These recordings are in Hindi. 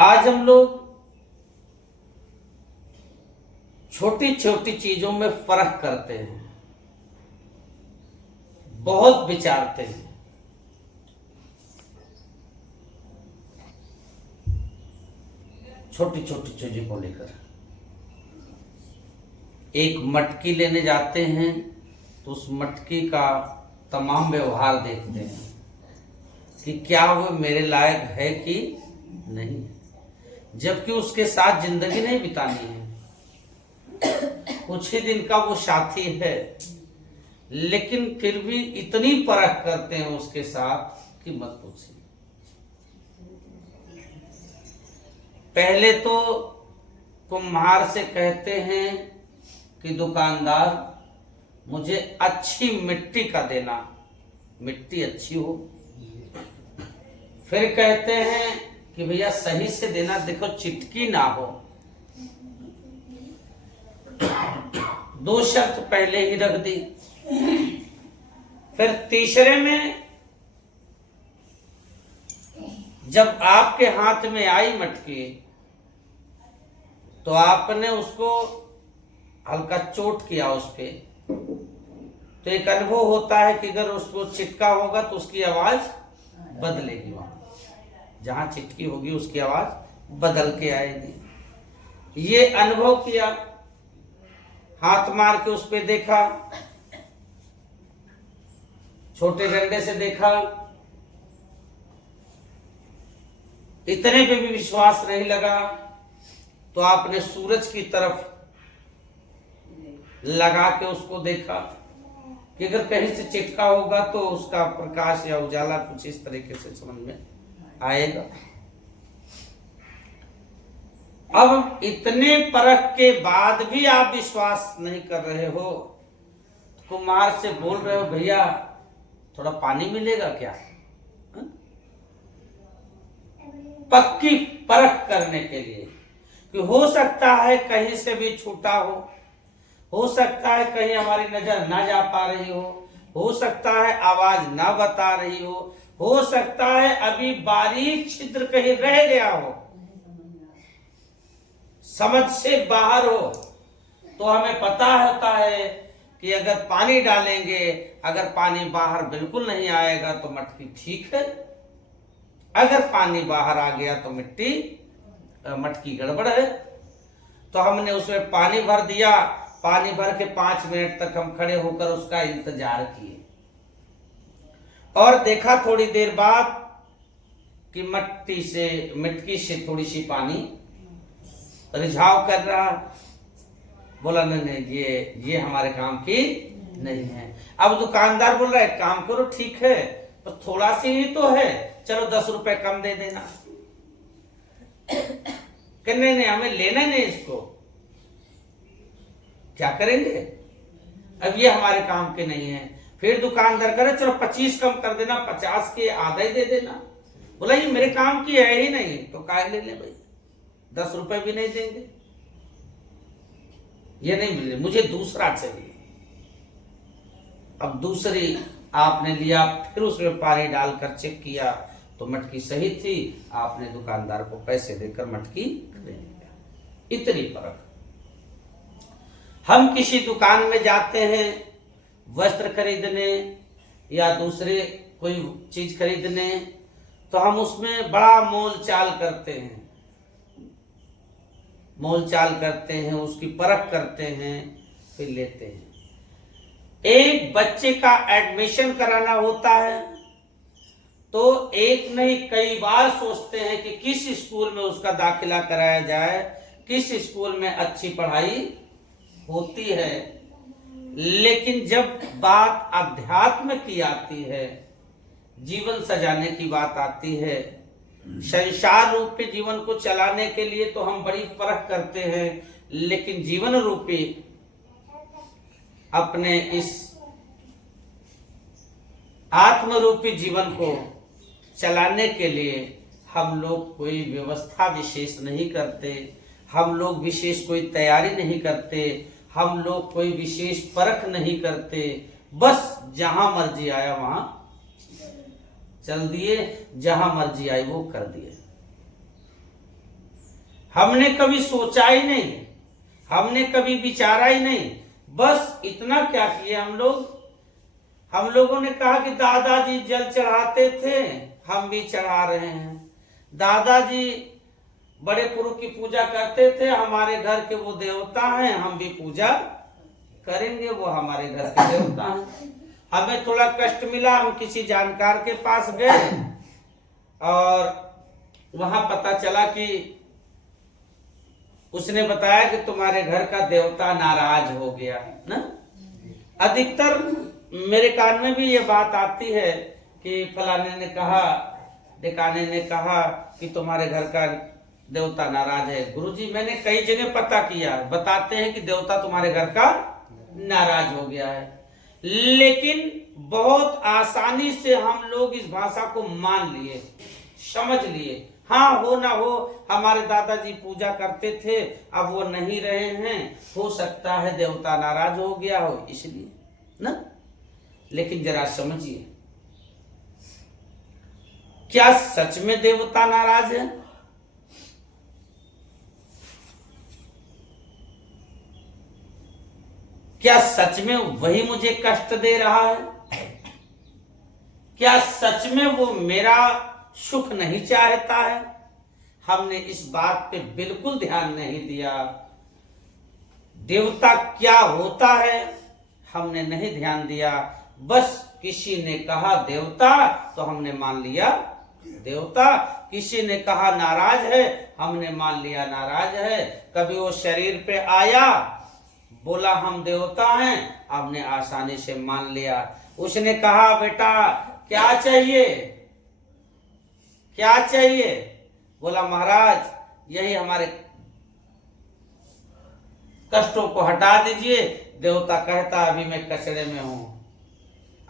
आज हम लोग छोटी छोटी चीजों में फर्क करते हैं, बहुत विचारते हैं। छोटी छोटी चीजों को लेकर एक मटकी लेने जाते हैं तो उस मटकी का तमाम व्यवहार देखते हैं कि क्या वो मेरे लायक है कि नहीं, जबकि उसके साथ जिंदगी नहीं बितानी है। कुछ ही दिन का वो साथी है, लेकिन फिर भी इतनी परख करते हैं उसके साथ कि मत पूछिए। पहले तो कुम्हार से कहते हैं कि दुकानदार मुझे अच्छी मिट्टी का देना, मिट्टी अच्छी हो। फिर कहते हैं कि भैया सही से देना, देखो चिटकी ना हो। दो शर्त पहले ही रख दी। फिर तीसरे में जब आपके हाथ में आई मटकी तो आपने उसको हल्का चोट किया उस पे, तो एक अनुभव होता है कि अगर उसको चिटका होगा तो उसकी आवाज बदलेगी। वहां जहां चिटकी होगी उसकी आवाज बदल के आएगी। ये अनुभव किया, हाथ मार के उस पे देखा, छोटे डंडे से देखा, इतने पे भी विश्वास नहीं लगा तो आपने सूरज की तरफ लगा के उसको देखा कि अगर कहीं से चिटका होगा तो उसका प्रकाश या उजाला कुछ इस तरीके से समझ में आएगा। अब इतने परख के बाद भी आप विश्वास नहीं कर रहे हो, कुमार से बोल रहे हो भैया थोड़ा पानी मिलेगा क्या? पक्की परख करने के लिए कि हो सकता है कहीं से भी छूटा हो सकता है कहीं हमारी नजर ना जा पा रही हो सकता है आवाज ना बता रही हो सकता है अभी बारीक छिद्र कहीं रह गया हो, समझ से बाहर हो। तो हमें पता होता है कि अगर पानी डालेंगे, अगर पानी बाहर बिल्कुल नहीं आएगा तो मटकी ठीक है, अगर पानी बाहर आ गया तो मटकी गड़बड़ है। तो हमने उसमें पानी भर दिया, पानी भर के 5 मिनट तक हम खड़े होकर उसका इंतजार किए और देखा थोड़ी देर बाद कि मटकी से थोड़ी सी पानी रिझाव कर रहा। बोला नहीं ये हमारे काम की नहीं है। अब दुकानदार बोल रहा है काम करो ठीक है तो थोड़ा सी ही तो है, चलो 10 रुपए कम दे देना। कि नहीं हमें लेना नहीं इसको, क्या करेंगे, अब ये हमारे काम के नहीं है। फिर दुकानदार करे चलो 25 कम कर देना, 50 के आधा ही दे देना। बोला ये मेरे काम की है ही नहीं तो काहे ले ले भाई, 10 रुपए भी नहीं देंगे, ये नहीं मिले, मुझे दूसरा चाहिए। अब दूसरी आपने लिया, फिर उसमें पानी डालकर चेक किया तो मटकी सही थी, आपने दुकानदार को पैसे देकर मटकी खरीद लिया। इतनी फर्क। हम किसी दुकान में जाते हैं वस्त्र खरीदने या दूसरे कोई चीज खरीदने, तो हम उसमें बड़ा मोल चाल करते हैं, उसकी परख करते हैं, फिर लेते हैं। एक बच्चे का एडमिशन कराना होता है तो एक नहीं कई बार सोचते हैं कि किस स्कूल में उसका दाखिला कराया जाए, किस स्कूल में अच्छी पढ़ाई होती है। लेकिन जब बात अध्यात्म की आती है, जीवन सजाने की बात आती है, संसार रूपी जीवन को चलाने के लिए तो हम बड़ी परख करते हैं, लेकिन जीवन रूपी अपने इस आत्म रूपी जीवन को चलाने के लिए हम लोग कोई व्यवस्था विशेष नहीं करते, हम लोग विशेष कोई तैयारी नहीं करते, हम लोग कोई विशेष परख नहीं करते, बस जहां मर्जी आया वहां चल दिए, जहां मर्जी आई वो कर दिए। हमने कभी सोचा ही नहीं, हमने कभी विचारा ही नहीं। बस इतना क्या किए हम लोगों ने कहा कि दादाजी जल चढ़ाते थे, हम भी चढ़ा रहे हैं। दादाजी बड़े पुरुष की पूजा करते थे, हमारे घर के वो देवता हैं, हम भी पूजा करेंगे, वो हमारे घर के देवता हैं। हमें थोड़ा कष्ट मिला, हम किसी जानकार के पास गए और वहां पता चला कि उसने बताया कि तुम्हारे घर का देवता नाराज हो गया ना। अधिकतर मेरे कान में भी ये बात आती है कि फलाने ने कहा, ढिकाने ने कहा कि तुम्हारे घर का देवता नाराज है। गुरुजी मैंने कई जगह पता किया, बताते हैं कि देवता तुम्हारे घर का नाराज हो गया है, लेकिन बहुत आसानी से हम लोग इस भाषा को मान लिए, समझ लिए। हाँ, हो ना हो, हमारे दादाजी पूजा करते थे, अब वो नहीं रहे हैं, हो सकता है देवता नाराज हो गया हो इसलिए ना। लेकिन जरा समझिए, क्या सच में देवता नाराज है? क्या सच में वही मुझे कष्ट दे रहा है? क्या सच में वो मेरा सुख नहीं चाहता है? हमने इस बात पे बिल्कुल ध्यान नहीं दिया। देवता क्या होता है हमने नहीं ध्यान दिया। बस किसी ने कहा देवता तो हमने मान लिया देवता, किसी ने कहा नाराज है, हमने मान लिया नाराज है। कभी वो शरीर पे आया, बोला हम देवता हैं, हमने आसानी से मान लिया। उसने कहा बेटा क्या चाहिए, क्या चाहिए? बोला महाराज यही हमारे कष्टों को हटा दीजिए। देवता कहता अभी मैं कचरे में हूं,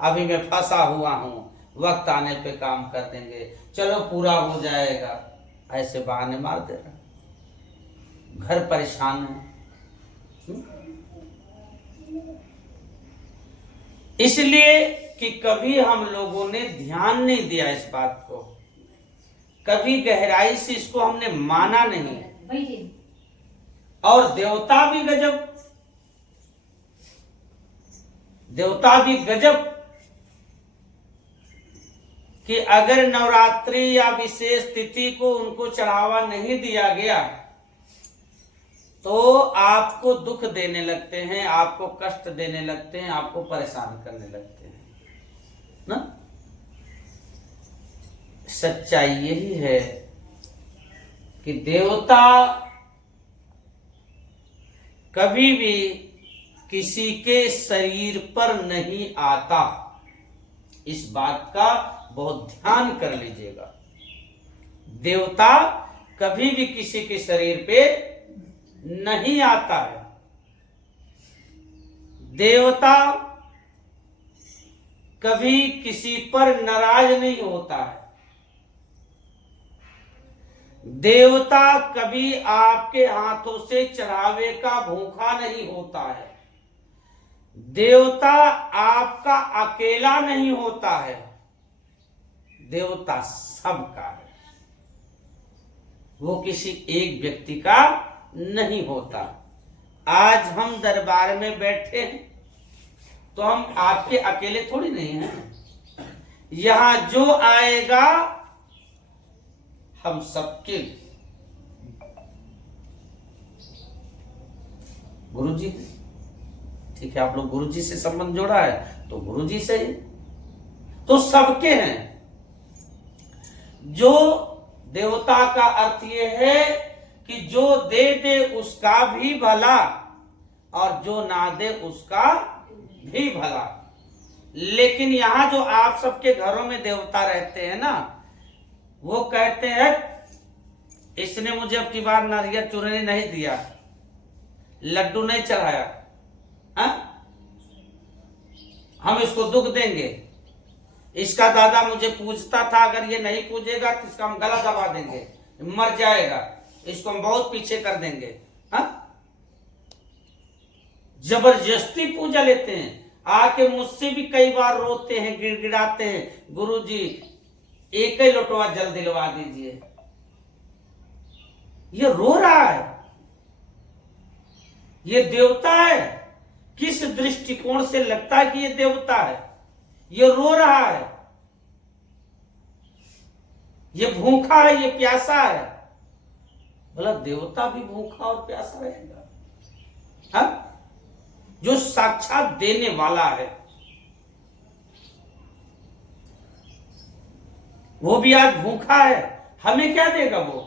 अभी मैं फंसा हुआ हूं, वक्त आने पे काम कर देंगे, चलो पूरा हो जाएगा। ऐसे बहाने मार दे रहा, घर परेशान है। इसलिए कि कभी हम लोगों ने ध्यान नहीं दिया इस बात को, कभी गहराई से इसको हमने माना नहीं। और देवता भी गजब, देवता भी गजब कि अगर नवरात्रि या विशेष तिथि को उनको चढ़ावा नहीं दिया गया तो आपको दुख देने लगते हैं, आपको कष्ट देने लगते हैं, आपको परेशान करने लगते हैं ना। सच्चाई यही है कि देवता कभी भी किसी के शरीर पर नहीं आता। इस बात का बहुत ध्यान कर लीजिएगा। देवता कभी भी किसी के शरीर पे नहीं आता है। देवता कभी किसी पर नाराज नहीं होता है। देवता कभी आपके हाथों से चढ़ावे का भूखा नहीं होता है। देवता आपका अकेला नहीं होता है, देवता सबका है, वो किसी एक व्यक्ति का नहीं होता। आज हम दरबार में बैठे हैं तो हम आपके अकेले थोड़ी नहीं हैं। यहां जो आएगा हम सबके गुरुजी, ठीक है, आप लोग गुरुजी से संबंध जोड़ा है तो गुरुजी से ही, तो सबके हैं। जो देवता का अर्थ यह है कि जो दे दे उसका भी भला और जो ना दे उसका भी भला। लेकिन यहां जो आप सबके घरों में देवता रहते हैं ना, वो कहते हैं इसने मुझे अब की बार नारियल चूरनी नहीं दिया, लड्डू नहीं चढ़ाया, हम इसको दुख देंगे। इसका दादा मुझे पूजता था, अगर ये नहीं पूजेगा तो इसका हम गला दबा देंगे, मर जाएगा, इसको हम बहुत पीछे कर देंगे। जबरदस्ती पूजा लेते हैं। आके मुझसे भी कई बार रोते हैं, गिड़गिड़ाते हैं, गुरुजी एक ही लोटवा जल दिलवा दीजिए। ये रो रहा है, ये देवता है। किस दृष्टिकोण से लगता है कि ये देवता है? ये रो रहा है, ये भूखा है, ये प्यासा है। बोला देवता भी भूखा और प्यासा रहेगा? हाँ? जो साक्षात देने वाला है वो भी आज भूखा है, हमें क्या देगा? वो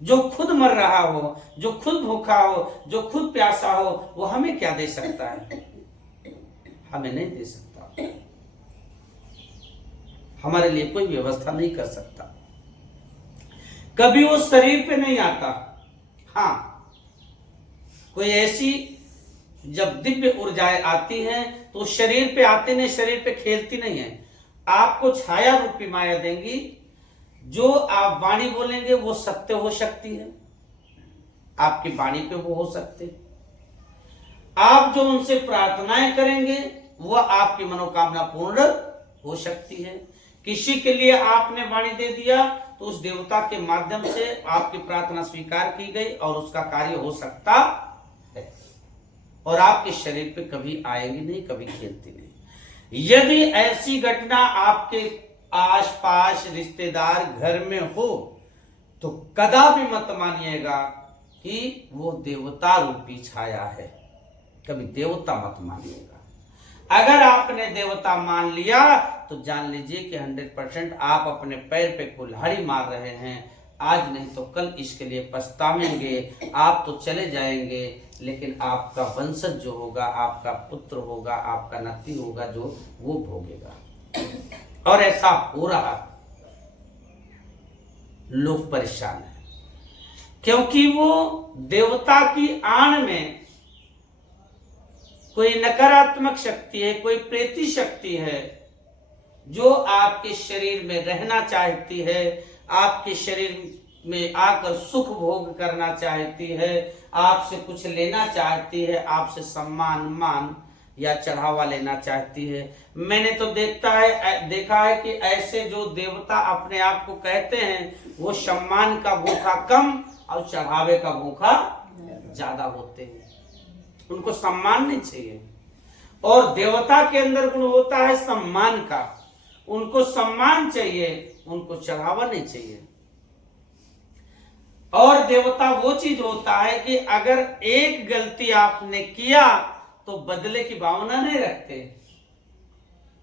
जो खुद मर रहा हो, जो खुद भूखा हो, जो खुद प्यासा हो, वो हमें क्या दे सकता है? हमें नहीं दे सकता, हमारे लिए कोई व्यवस्था नहीं कर सकता। कभी वो शरीर पे नहीं आता। हाँ, कोई ऐसी जब दिव्य ऊर्जाएं आती हैं तो शरीर पे आते नहीं, शरीर पे खेलती नहीं है। आपको छाया रूपी माया देंगी। जो आप वाणी बोलेंगे वो सत्य हो सकती है, आपकी वाणी पे वो हो सकते। आप जो उनसे प्रार्थनाएं करेंगे वो आपकी मनोकामना पूर्ण हो सकती है। किसी के लिए आपने वाणी दे दिया तो उस देवता के माध्यम से आपकी प्रार्थना स्वीकार की गई और उसका कार्य हो सकता है, और आपके शरीर पे कभी आएगी नहीं, कभी खेलती नहीं। यदि ऐसी घटना आपके आसपास रिश्तेदार घर में हो तो कदापि मत मानिएगा कि वो देवता रूपी छाया है, कभी देवता मत मानिएगा। अगर आपने देवता मान लिया तो जान लीजिए कि 100% आप अपने पैर पे कुल्हाड़ी मार रहे हैं। आज नहीं तो कल इसके लिए पछतावेंगे। आप तो चले जाएंगे, लेकिन आपका वंशज जो होगा, आपका पुत्र होगा, आपका नाती होगा, जो वो भोगेगा। और ऐसा हो रहा, लोग परेशान हैं क्योंकि वो देवता की आड़ में कोई नकारात्मक शक्ति है, कोई प्रेती शक्ति है जो आपके शरीर में रहना चाहती है, आपके शरीर में आकर सुख भोग करना चाहती है, आपसे कुछ लेना चाहती है, आपसे सम्मान मान या चढ़ावा लेना चाहती है। मैंने तो देखा है कि ऐसे जो देवता अपने आप को कहते हैं वो सम्मान का भूखा कम और चढ़ावे का भूखा ज्यादा होते हैं। उनको सम्मान नहीं चाहिए, और देवता के अंदर गुण होता है सम्मान का। उनको सम्मान चाहिए, उनको चढ़ावा नहीं चाहिए। और देवता वो चीज होता है कि अगर एक गलती आपने किया तो बदले की भावना नहीं रखते।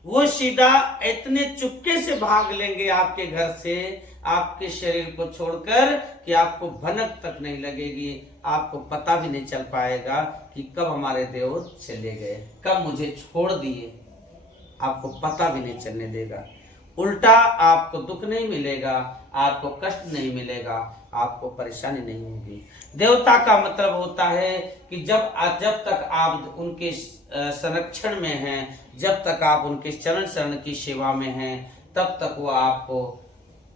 वो सीधा इतने चुपके से भाग लेंगे आपके घर से, आपके शरीर को छोड़कर, कि आपको भनक तक नहीं लगेगी। आपको पता भी नहीं चल पाएगा कि कब हमारे देव चले गए, कब मुझे छोड़ दिए। आपको पता भी नहीं चलने देगा। उल्टा आपको दुख नहीं मिलेगा, आपको कष्ट नहीं मिलेगा, आपको परेशानी नहीं होगी। देवता का मतलब होता है कि जब तक आप उनके संरक्षण में हैं, जब तक आप उनके चरण शरण की सेवा में हैं, तब तक वो आपको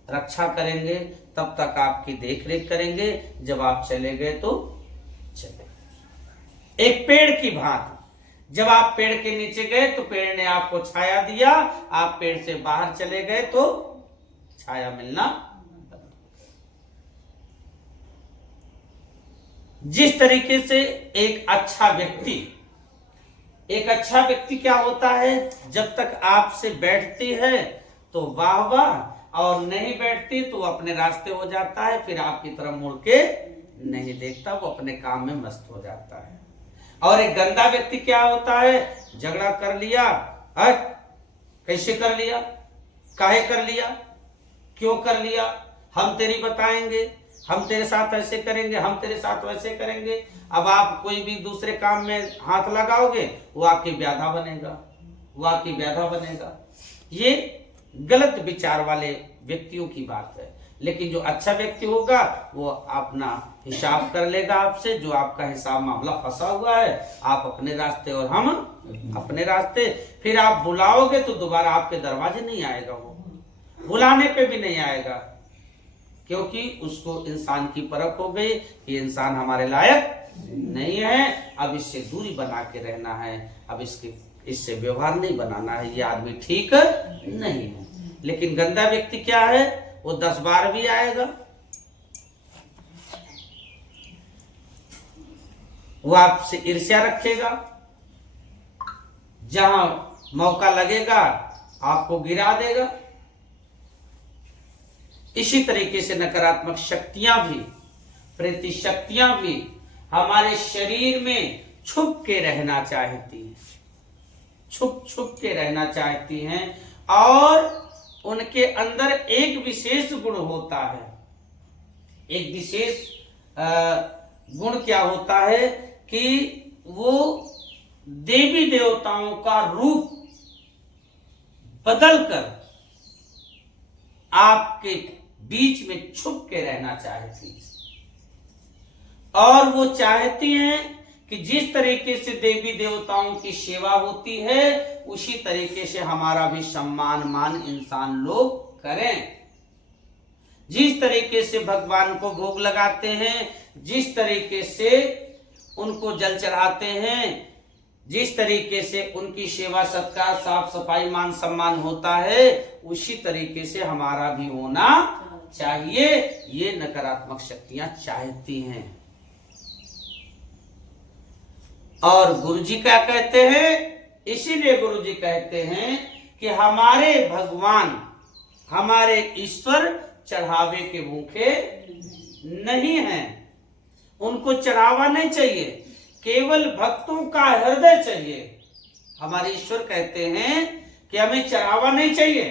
रक्षा करेंगे, तब तक आपकी देख रेख करेंगे। जब आप चले गए तो चले। एक पेड़ की भांति, जब आप पेड़ के नीचे गए तो पेड़ ने आपको छाया दिया, आप पेड़ से बाहर चले गए तो छाया मिलना। जिस तरीके से एक अच्छा व्यक्ति क्या होता है, जब तक आपसे बैठती है तो वाह वाह, और नहीं बैठती तो अपने रास्ते हो जाता है, फिर आपकी तरफ मुड़ के नहीं देखता, वो अपने काम में मस्त हो जाता है। और एक गंदा व्यक्ति क्या होता है, झगड़ा कर लिया, कैसे कर लिया, काहे कर लिया, क्यों कर लिया, हम तेरी बताएंगे, हम तेरे साथ ऐसे करेंगे, हम तेरे साथ वैसे करेंगे। अब आप कोई भी दूसरे काम में हाथ लगाओगे, वो आपकी व्याधा बनेगा। ये गलत विचार वाले व्यक्तियों की बात है। लेकिन जो अच्छा व्यक्ति होगा वो अपना हिसाब कर लेगा आपसे, जो आपका हिसाब मामला फंसा हुआ है, आप अपने रास्ते और हम अपने रास्ते। फिर आप बुलाओगे तो दोबारा आपके दरवाजे नहीं आएगा, वो बुलाने पे भी नहीं आएगा, क्योंकि उसको इंसान की परख हो गई कि इंसान हमारे लायक नहीं है, अब इससे दूरी बना के रहना है, अब इससे व्यवहार नहीं बनाना है, ये आदमी ठीक नहीं है। लेकिन गंदा व्यक्ति क्या है, वो 10 बार भी आएगा, वो आपसे ईर्ष्या रखेगा, जहां मौका लगेगा आपको गिरा देगा। इसी तरीके से नकारात्मक शक्तियां भी, प्रेती शक्तियां भी हमारे शरीर में छुप के रहना चाहती हैं, छुप छुप के रहना चाहती हैं। और उनके अंदर एक विशेष गुण होता है। एक विशेष गुण क्या होता है कि वो देवी देवताओं का रूप बदलकर आपके बीच में छुप के रहना चाहती है। और वो चाहती हैं कि जिस तरीके से देवी देवताओं की सेवा होती है उसी तरीके से हमारा भी सम्मान मान इंसान लोग करें। जिस तरीके से भगवान को भोग लगाते हैं, जिस तरीके से उनको जल चढ़ाते हैं, जिस तरीके से उनकी सेवा सत्कार साफ सफाई मान सम्मान होता है, उसी तरीके से हमारा भी होना चाहिए। ये नकारात्मक शक्तियां चाहती हैं। और गुरुजी क्या कहते हैं? इसीलिए गुरुजी कहते हैं कि हमारे भगवान, हमारे ईश्वर चढ़ावे के भूखे नहीं हैं। उनको चढ़ावा नहीं चाहिए, केवल भक्तों का हृदय चाहिए। हमारे ईश्वर कहते हैं कि हमें चढ़ावा नहीं चाहिए।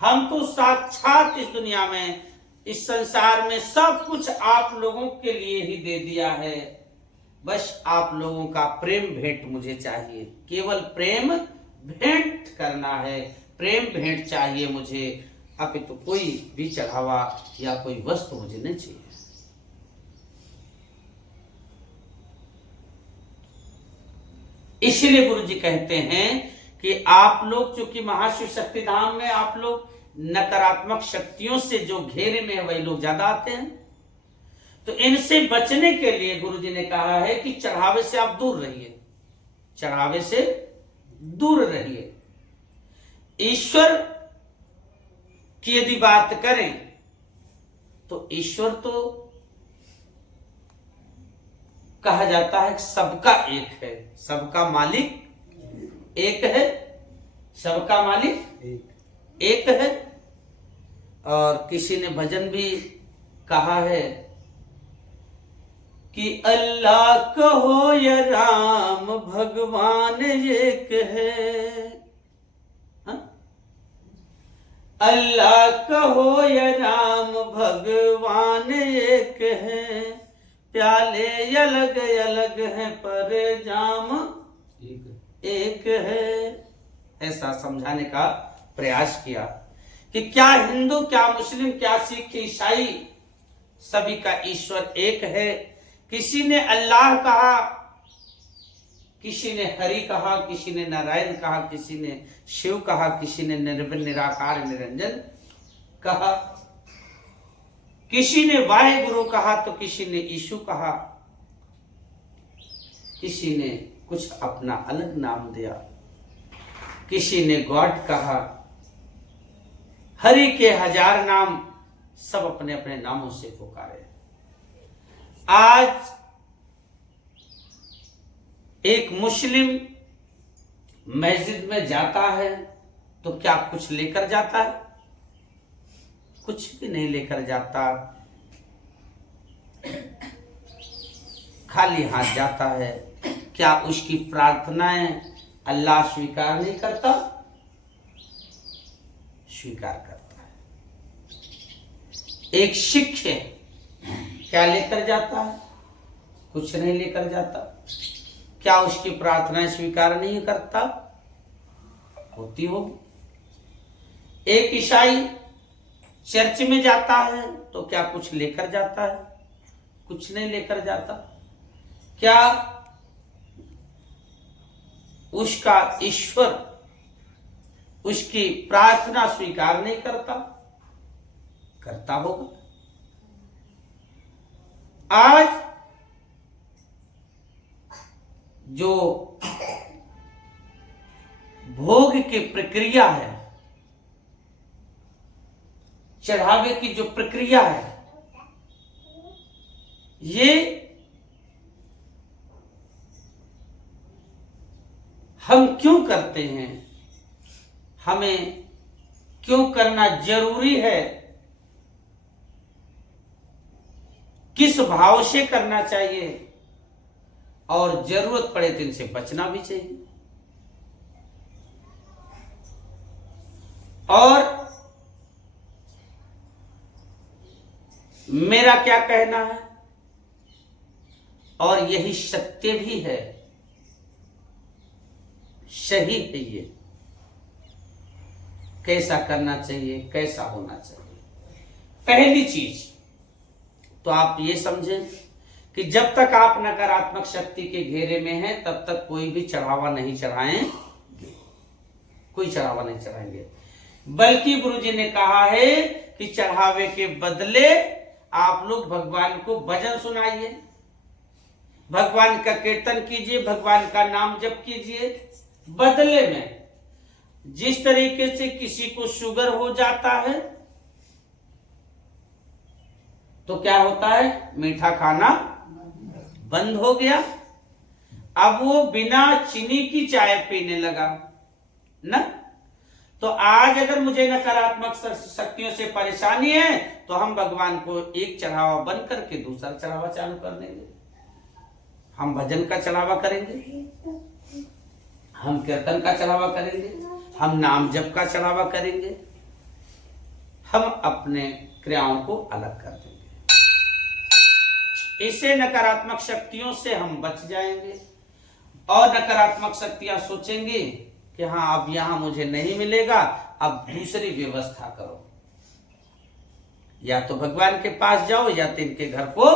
हम तो साक्षात इस दुनिया में, इस संसार में सब कुछ आप लोगों के लिए ही दे दिया है। बस आप लोगों का प्रेम भेंट मुझे चाहिए, केवल प्रेम भेंट करना है, प्रेम भेंट चाहिए मुझे, अपितु कोई भी चढ़ावा या कोई वस्तु मुझे नहीं चाहिए। इसलिए गुरु जी कहते हैं कि आप लोग, चूंकि महाशिव शक्ति धाम में आप लोग नकारात्मक शक्तियों से जो घेरे में है वही लोग ज्यादा आते हैं, तो इनसे बचने के लिए गुरुजी ने कहा है कि चढ़ावे से आप दूर रहिए, चढ़ावे से दूर रहिए। ईश्वर की यदि बात करें तो ईश्वर तो कहा जाता है सबका एक है, सबका मालिक एक है, सबका मालिक एक है। और किसी ने भजन भी कहा है कि अल्लाह कहो या राम भगवान एक है, अल्लाह कहो या राम भगवान एक है, प्याले अलग अलग हैं पर जाम एक है। ऐसा समझाने का प्रयास किया कि क्या हिंदू, क्या मुस्लिम, क्या सिख, ईसाई, सभी का ईश्वर एक है। किसी ने अल्लाह कहा, किसी ने हरि कहा, किसी ने नारायण कहा, किसी ने शिव कहा, किसी ने निर्विण निराकार निरंजन कहा, किसी ने वाहेगुरु कहा तो किसी ने यीशु कहा, किसी ने कुछ अपना अलग नाम दिया, किसी ने गॉड कहा। हरि के हजार नाम, सब अपने अपने नामों से पुकारे। आज एक मुस्लिम मस्जिद में जाता है तो क्या कुछ लेकर जाता है? कुछ भी नहीं लेकर जाता, खाली हाथ जाता है। क्या उसकी प्रार्थनाएं अल्लाह स्वीकार नहीं करता? स्वीकार करता है। एक सिख है, क्या लेकर जाता है? कुछ नहीं लेकर जाता। क्या उसकी प्रार्थनाएं स्वीकार नहीं करता? होती होगी। एक ईसाई चर्च में जाता है तो क्या कुछ लेकर जाता है? कुछ नहीं लेकर जाता। क्या उसका ईश्वर उसकी प्रार्थना स्वीकार नहीं करता? करता होगा। आज जो भोग की प्रक्रिया है, चढ़ावे की जो प्रक्रिया है, ये हम क्यों करते हैं, हमें क्यों करना जरूरी है, किस भाव से करना चाहिए, और जरूरत पड़े तो इनसे बचना भी चाहिए। और मेरा क्या कहना है, और यही सत्य भी है, सही है ये, कैसा करना चाहिए, कैसा होना चाहिए। पहली चीज तो आप ये समझें कि जब तक आप नकारात्मक शक्ति के घेरे में हैं तब तक कोई भी चढ़ावा नहीं चढ़ाएं, कोई चढ़ावा नहीं चढ़ाएंगे। बल्कि गुरुजी ने कहा है कि चढ़ावे के बदले आप लोग भगवान को भजन सुनाइए, भगवान का कीर्तन कीजिए, भगवान का नाम जप कीजिए। बदले में जिस तरीके से किसी को शुगर हो जाता है तो क्या होता है, मीठा खाना बंद हो गया, अब वो बिना चीनी की चाय पीने लगा ना। तो आज अगर मुझे नकारात्मक शक्तियों से परेशानी है तो हम भगवान को एक चढ़ावा बंद करके दूसरा चढ़ावा चालू कर देंगे। हम भजन का चढ़ावा करेंगे, हम कीर्तन का चढ़ावा करेंगे, हम नाम जप का चढ़ावा करेंगे, हम अपने क्रियाओं को अलग कर देंगे। इससे नकारात्मक शक्तियों से हम बच जाएंगे। और नकारात्मक शक्तियां सोचेंगी कि हाँ अब यहां मुझे नहीं मिलेगा, अब दूसरी व्यवस्था करो, या तो भगवान के पास जाओ या तो इनके घर को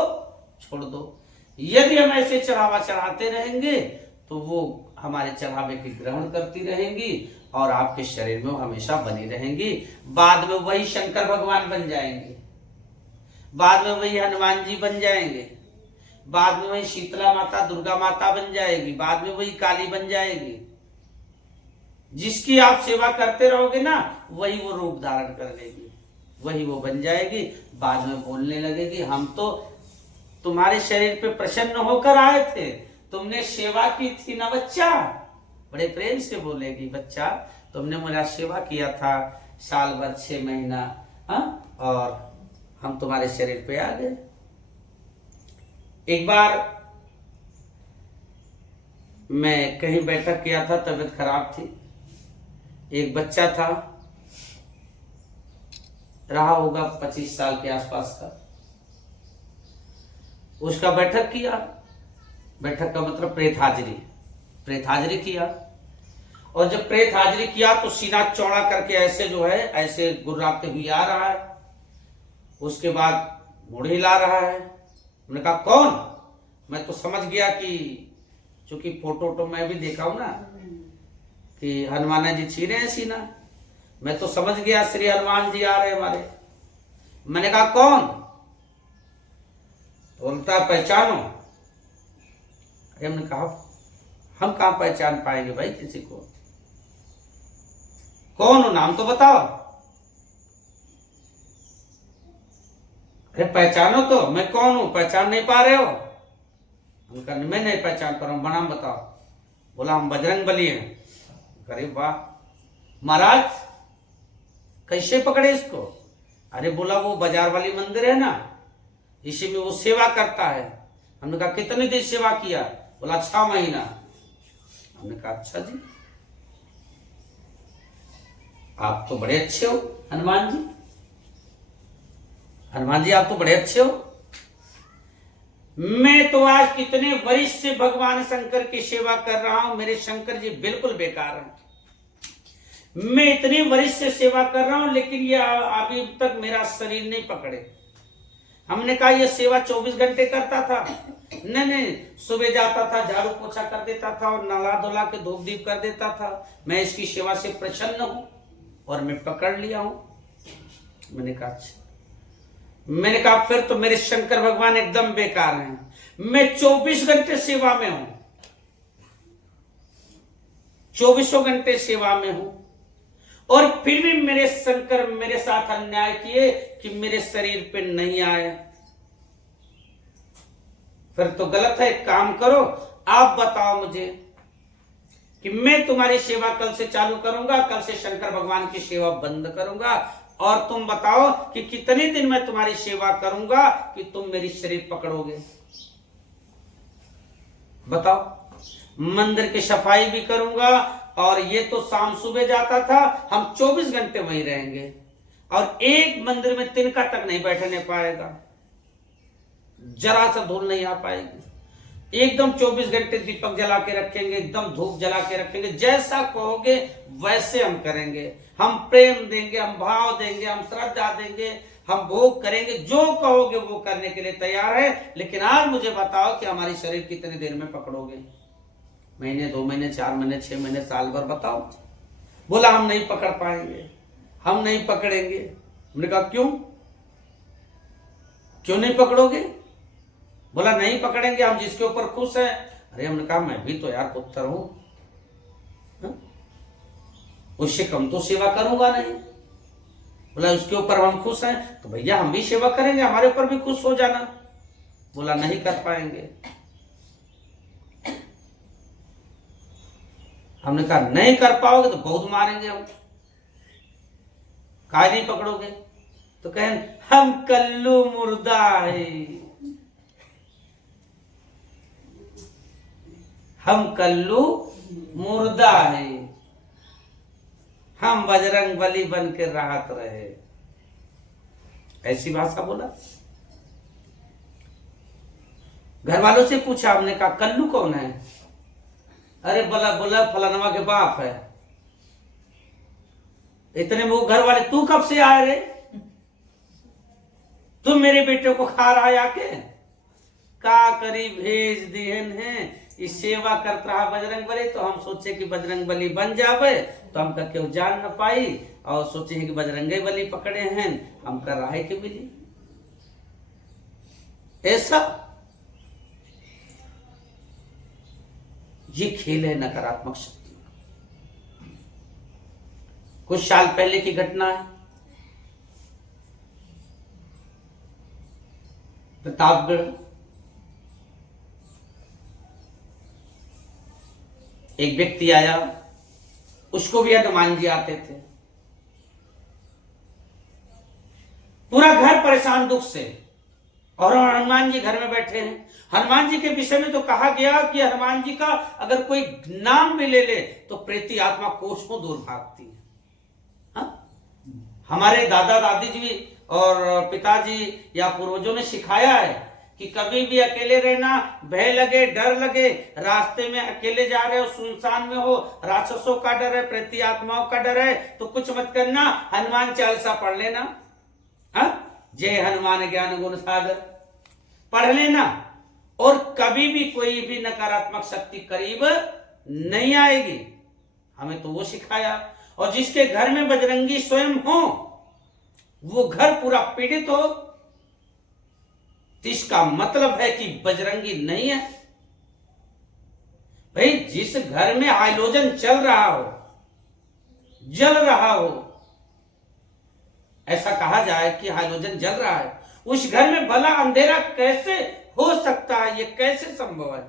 छोड़ दो। यदि हम ऐसे चढ़ावा चढ़ाते रहेंगे तो वो हमारे चढ़ावे की ग्रहण करती रहेंगी और आपके शरीर में वो हमेशा बनी रहेंगी। बाद में वही शंकर भगवान बन जाएंगे, बाद में वही हनुमान जी बन जाएंगे, बाद में वही शीतला माता, दुर्गा माता बन जाएगी, बाद में वही काली बन जाएगी। जिसकी आप सेवा करते रहोगे ना वही वो रूप धारण कर लेगी, वही वो बन जाएगी। बाद में बोलने लगेगी हम तो तुम्हारे शरीर पे प्रसन्न होकर आए थे, तुमने सेवा की थी ना बच्चा। बड़े प्रेम से बोलेगी, बच्चा तुमने मेरा सेवा किया था साल भर 6 महीना, और हम तुम्हारे शरीर पे आ गए। एक बार मैं कहीं बैठक किया था, तबीयत खराब थी, एक बच्चा था, रहा होगा 25 साल के आसपास का, उसका बैठक किया। बैठक का मतलब प्रेत हाजिरी किया। और जब प्रेत हाजिरी किया तो सीना चौड़ा करके ऐसे जो है ऐसे गुर्राते हुए आ रहा है, उसके बाद मुड़ हिला रहा है। मैंने कहा कौन? मैं तो समझ गया कि चूंकि फोटो मैं भी देखा हूं ना कि हनुमान जी छीरे हैं सीना, मैं तो समझ गया श्री हनुमान जी आ रहे हमारे। मैंने कहा कौन? तो बोलता पहचानो। हमने कहा हम कहां पहचान पाएंगे भाई किसी को, कौन हो, नाम तो बताओ। अरे पहचानो तो, मैं कौन हूं, पहचान नहीं पा रहे हो? उनका मैं नहीं पहचान पा रहा हूं, नाम बताओ। बोला हम बजरंग बली हैं। अरे वाह महाराज, कैसे पकड़े इसको? अरे बोला वो बाजार वाली मंदिर है ना, इसी में वो सेवा करता है। हमने कहा कितने दिन सेवा किया? बोला 6 महीना। हमने कहा अच्छा जी, आप तो बड़े अच्छे हो हनुमान जी, हनुमान जी आप तो बड़े अच्छे हो। मैं तो आज कितने वर्ष से भगवान शंकर की सेवा कर रहा हूं, मेरे शंकर जी बिल्कुल बेकार हैं। मैं इतने वर्ष से सेवा कर रहा हूं लेकिन ये अभी तक मेरा शरीर नहीं पकड़े। हमने कहा ये सेवा 24 घंटे करता था? नहीं, सुबह जाता था, झाड़ू पोछा कर देता था और नला धुला के धूप दीप कर देता था। मैं इसकी सेवा से प्रसन्न हूं और मैं पकड़ लिया हूं। मैंने कहा अच्छा। मैंने कहा फिर तो मेरे शंकर भगवान एकदम बेकार हैं। मैं 24 घंटे सेवा में हूं, 24 घंटे सेवा में हूं और फिर भी मेरे शंकर मेरे साथ अन्याय किए कि मेरे शरीर पे नहीं आए। फिर तो गलत है। एक काम करो, आप बताओ मुझे कि मैं तुम्हारी सेवा कल से चालू करूंगा, कल से शंकर भगवान की सेवा बंद करूंगा, और तुम बताओ कि कितने दिन मैं तुम्हारी सेवा करूंगा कि तुम मेरी शरीर पकड़ोगे? बताओ। मंदिर की सफाई भी करूंगा, और ये तो शाम सुबह जाता था, हम 24 घंटे वहीं रहेंगे, और एक मंदिर में तिनका तक नहीं बैठने पाएगा, जरा सा धूल नहीं आ पाएगी। एकदम 24 घंटे दीपक जला के रखेंगे, एकदम धूप जला के रखेंगे, जैसा कहोगे वैसे हम करेंगे। हम प्रेम देंगे, हम भाव देंगे, हम श्रद्धा देंगे, हम भोग करेंगे, जो कहोगे वो करने के लिए तैयार है। लेकिन आज मुझे बताओ कि हमारी शरीर कितने देर में पकड़ोगे? महीने, 2 महीने, 4 महीने, 6 महीने, साल भर? बताओ। बोला हम नहीं पकड़ पाएंगे, हम नहीं पकड़ेंगे। हमने कहा क्यों? क्यों नहीं पकड़ोगे? बोला नहीं पकड़ेंगे, हम जिसके ऊपर खुश हैं। अरे हमने कहा मैं भी तो यार पुत्र हूं, उससे कम तो सेवा करूंगा नहीं। बोला उसके ऊपर हम खुश हैं तो भैया हम भी सेवा करेंगे, हमारे ऊपर भी खुश हो जाना। बोला नहीं कर पाएंगे। हमने कहा नहीं कर पाओगे तो बहुत मारेंगे हम। काहे नहीं पकड़ोगे? तो कहें हम कल्लू मुर्दा है, हम कल्लू मुर्दा है, हम बजरंग बली बन के राहत रहे। ऐसी भाषा बोला। घर वालों से पूछा, हमने कहा कल्लू कौन है? अरे बोला बोला फलानवा के बाप है। इतने में वो घर वाले, तू कब से आए रे? तुम मेरे बेटे को खा रहा है आके? का करी भेज दिहन है, इस सेवा करता रहा बजरंग बली, तो हम सोचे कि बजरंग बली बन जावे, तो हम का क्यों जान न पाई, और सोचे हैं कि बजरंगे बली पकड़े हैं, हम कर रहा है कि मिली। ऐसा ये खेल है नकारात्मक शक्ति। कुछ साल पहले की घटना है, प्रतापगढ़। एक व्यक्ति आया, उसको भी हनुमान जी आते थे। पूरा घर परेशान दुख से, और हनुमान जी घर में बैठे हैं। हनुमान जी के विषय में तो कहा गया कि हनुमान जी का अगर कोई नाम भी ले ले तो प्रेती आत्मा कोसों दूर भागती है। हाँ? हमारे दादा दादी जी और पिताजी या पूर्वजों ने सिखाया है कि कभी भी अकेले रहना, भय लगे, डर लगे, रास्ते में अकेले जा रहे हो, सुनसान में हो, राक्षसों का डर है, प्रेती आत्माओं का डर है, तो कुछ मत करना, हनुमान चालीसा पढ़ लेना। हाँ? जय हनुमान ज्ञान गुण सागर पढ़ लेना, और कभी भी कोई भी नकारात्मक शक्ति करीब नहीं आएगी। हमें तो वो सिखाया। और जिसके घर में बजरंगी स्वयं हो, वो घर पूरा पीड़ित हो, तो इसका मतलब है कि बजरंगी नहीं है। भाई जिस घर में हाइलोजन चल रहा हो, जल रहा हो, ऐसा कहा जाए कि हाइलोजन जल रहा है, उस घर में भला अंधेरा कैसे हो सकता है? ये कैसे संभव है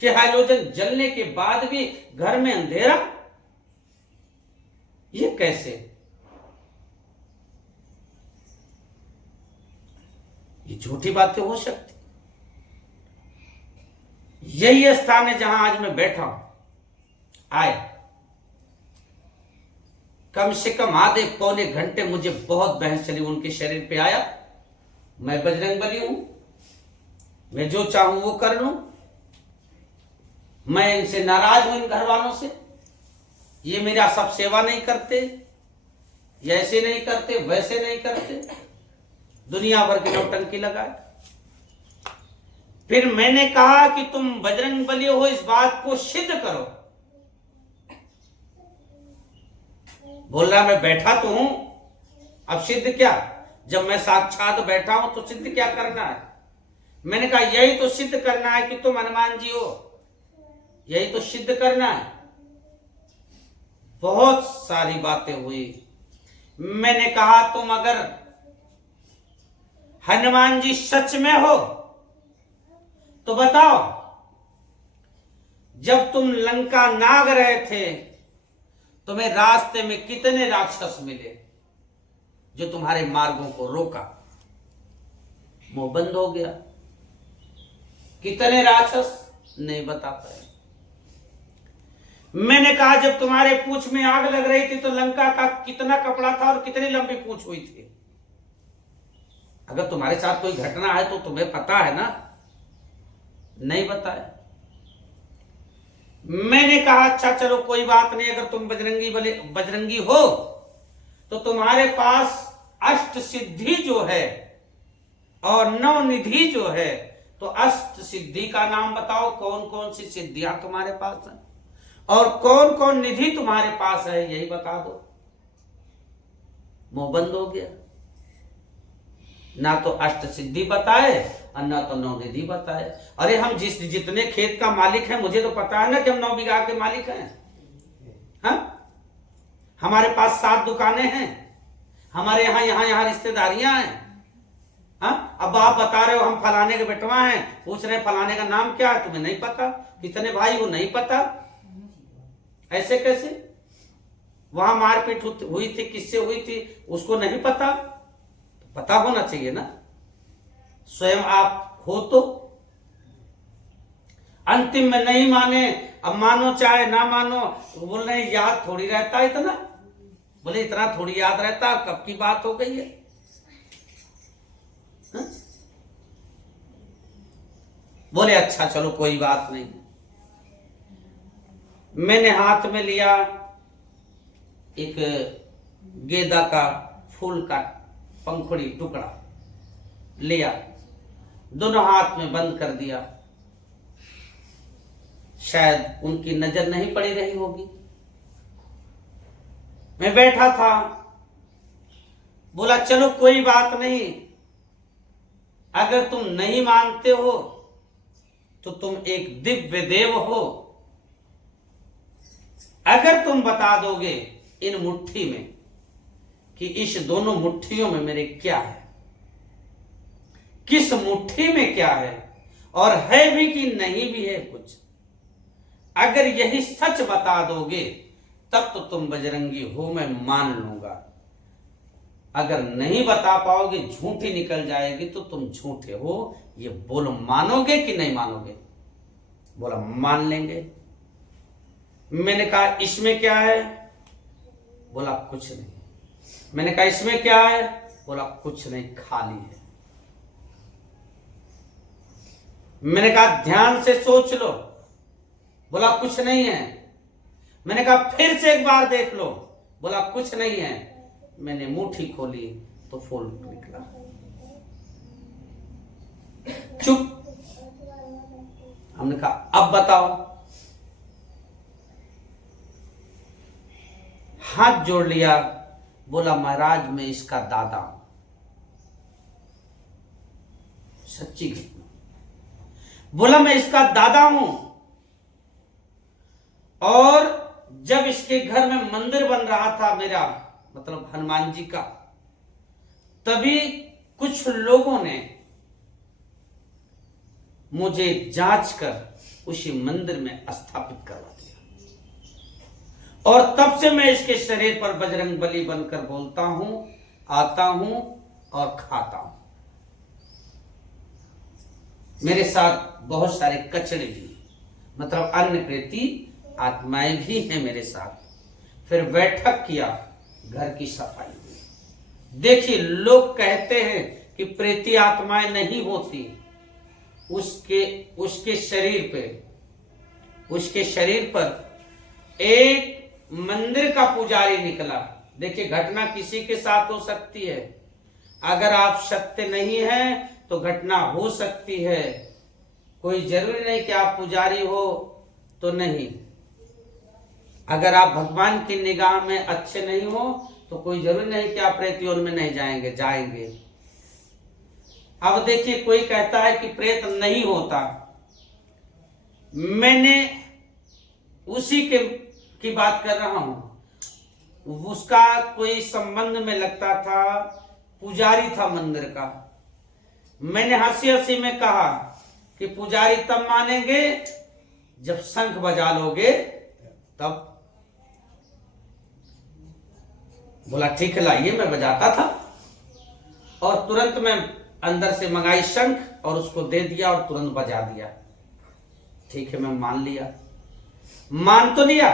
कि हाइलोजन जलने के बाद भी घर में अंधेरा? ये कैसे? ये झूठी बातें हो सकती। यही स्थान है जहां आज मैं बैठा हूं। आए कम से कम आधे पौने घंटे मुझे बहुत बहस चली, उनके शरीर पे आया। मैं बजरंग बली हूं, मैं जो चाहूं वो कर लूं, मैं इनसे नाराज हूं, इन घर वालों से, ये मेरा सब सेवा नहीं करते, ये ऐसे नहीं करते, वैसे नहीं करते, दुनिया भर की नौटंकी लगाए। फिर मैंने कहा कि तुम बजरंग बली हो, इस बात को सिद्ध करो। बोल रहा मैं बैठा तो हूं, अब सिद्ध क्या? जब मैं साक्षात बैठा हूं तो सिद्ध क्या करना है? मैंने कहा यही तो सिद्ध करना है कि तुम हनुमान जी हो, यही तो सिद्ध करना है। बहुत सारी बातें हुई। मैंने कहा तुम अगर हनुमान जी सच में हो तो बताओ, जब तुम लंका नाग रहे थे, तुम्हें रास्ते में कितने राक्षस मिले जो तुम्हारे मार्गों को रोका? मुंह बंद हो गया। कितने राक्षस नहीं बता पाए। मैंने कहा जब तुम्हारे पूंछ में आग लग रही थी तो लंका का कितना कपड़ा था और कितनी लंबी पूंछ हुई थी? अगर तुम्हारे साथ कोई घटना है तो तुम्हें पता है ना? नहीं बताया। मैंने कहा अच्छा चलो कोई बात नहीं, अगर तुम बजरंगी हो तो तुम्हारे पास अष्ट सिद्धि जो है और नौ निधि जो है, तो अष्ट सिद्धि का नाम बताओ, कौन कौन सी सिद्धियां तुम्हारे पास है और कौन कौन निधि तुम्हारे पास है, यही बता दो। मुंह बंद हो गया। ना तो अष्ट सिद्धि बताए और ना तो नौ निधि बताए। अरे हम जितने खेत का मालिक है, मुझे तो पता है ना कि हम 9 बीघा के मालिक हैं। हाँ? हमारे पास 7 दुकानें हैं, हमारे यहाँ रिश्तेदारियां हैं। हाँ? अब आप बता रहे हो हम फलाने के बेटवा हैं, पूछ रहे फलाने का नाम क्या है, तुम्हें नहीं पता? कितने भाई हो नहीं पता? ऐसे कैसे? वहां मारपीट हुई थी, किससे हुई थी, उसको नहीं पता? पता होना चाहिए ना। स्वयं आप हो तो। अंतिम में नहीं माने, अब मानो चाहे ना मानो, तो बोल रहे याद थोड़ी रहता इतना। बोले इतना थोड़ी याद रहता, कब की बात हो गई है। हा? बोले अच्छा चलो कोई बात नहीं। मैंने हाथ में लिया एक गेंदा का फूल का पंखुड़ी टुकड़ा लिया, दोनों हाथ में बंद कर दिया। शायद उनकी नजर नहीं पड़ी रही होगी। मैं बैठा था, बोला चलो कोई बात नहीं, अगर तुम नहीं मानते हो तो तुम एक दिव्य देव हो। अगर तुम बता दोगे इन मुट्ठी में कि इस दोनों मुट्ठियों में मेरे क्या है, किस मुट्ठी में क्या है, और है भी कि नहीं भी है कुछ, अगर यही सच बता दोगे तब तो तुम बजरंगी हो, मैं मान लूंगा। अगर नहीं बता पाओगे, झूठी निकल जाएगी तो तुम झूठे हो, ये बोलो मानोगे कि नहीं मानोगे? बोला मान लेंगे। मैंने कहा इसमें क्या है? बोला कुछ नहीं। मैंने कहा इसमें क्या है? बोला कुछ नहीं, खाली है। मैंने कहा ध्यान से सोच लो। बोला कुछ नहीं है। मैंने कहा फिर से एक बार देख लो। बोला कुछ नहीं है। मैंने मुट्ठी खोली तो फूल निकला। चुप। हमने कहा अब बताओ। हाथ जोड़ लिया, बोला महाराज मैं इसका दादा हूं। सच्ची घटना। बोला मैं इसका दादा हूं, और जब इसके घर में मंदिर बन रहा था मेरा, मतलब हनुमान जी का, तभी कुछ लोगों ने मुझे जांच कर उसी मंदिर में स्थापित करवा दिया, और तब से मैं इसके शरीर पर बजरंग बली बनकर बोलता हूं, आता हूं और खाता हूं। मेरे साथ बहुत सारे कचड़े भी, मतलब अन्य प्रेती आत्माएं भी हैं मेरे साथ। फिर बैठक किया, घर की सफाई हुई। देखिए लोग कहते हैं कि प्रेती आत्माएं नहीं होती। उसके शरीर पर एक मंदिर का पुजारी निकला। देखिए घटना किसी के साथ हो सकती है। अगर आप सत्य नहीं हैं तो घटना हो सकती है। कोई जरूरी नहीं कि आप पुजारी हो तो नहीं। अगर आप भगवान की निगाह में अच्छे नहीं हो तो कोई जरूरी नहीं कि आप प्रेतियों में नहीं जाएंगे। अब देखिए कोई कहता है कि प्रेत नहीं होता। मैंने उसी की बात कर रहा हूं। उसका कोई संबंध में लगता था, पुजारी था मंदिर का। मैंने हंसी हंसी में कहा कि पुजारी तब मानेंगे जब शंख बजा लोगे तब। बोला ठीक है लाइए, मैं बजाता था। और तुरंत मैं अंदर से मंगाई शंख और उसको दे दिया और तुरंत बजा दिया। ठीक है, मैं मान लिया, मान तो लिया,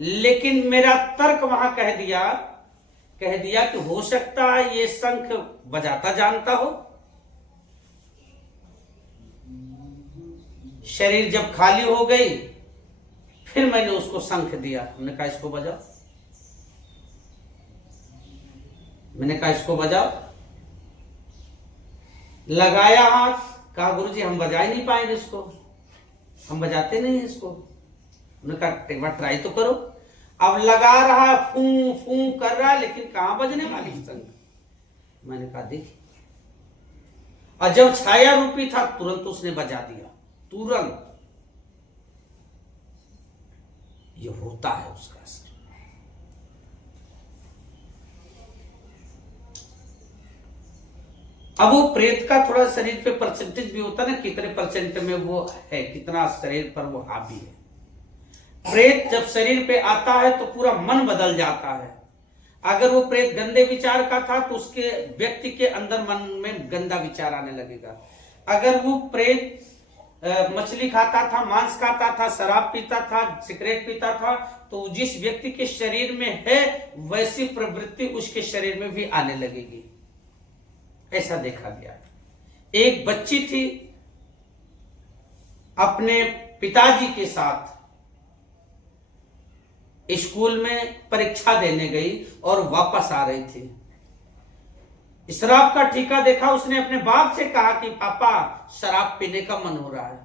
लेकिन मेरा तर्क वहां कह दिया कि हो सकता है ये शंख बजाता जानता हो। शरीर जब खाली हो गई, फिर मैंने उसको शंख दिया। हमने कहा इसको बजाओ, मैंने कहा इसको बजाओ। लगाया हाथ, कहा गुरुजी हम बजा ही नहीं पाएंगे इसको, हम बजाते नहीं इसको। उन्होंने कहा एक बार ट्राई तो करो। अब लगा रहा, फू फू कर रहा, लेकिन कहां बजने वाली शंख। मैंने कहा देख, और जब छाया रूपी था तुरंत उसने बजा दिया, तुरंत। ये होता है उसका असर। अब वो प्रेत का थोड़ा शरीर पे परसेंटेज भी होता है ना, कितने परसेंट में वो है, कितना शरीर पर वो हावी है। प्रेत जब शरीर पे आता है तो पूरा मन बदल जाता है। अगर वो प्रेत गंदे विचार का था तो उसके व्यक्ति के अंदर मन में गंदा विचार आने लगेगा। अगर वो प्रेत मछली खाता था, मांस खाता था, शराब पीता था, सिगरेट पीता था, तो जिस व्यक्ति के शरीर में है वैसी प्रवृत्ति उसके शरीर में भी आने लगेगी। ऐसा देखा गया। एक बच्ची थी, अपने पिताजी के साथ स्कूल में परीक्षा देने गई और वापस आ रही थी। शराब का ठीका देखा, उसने अपने बाप से कहा कि पापा शराब पीने का मन हो रहा है,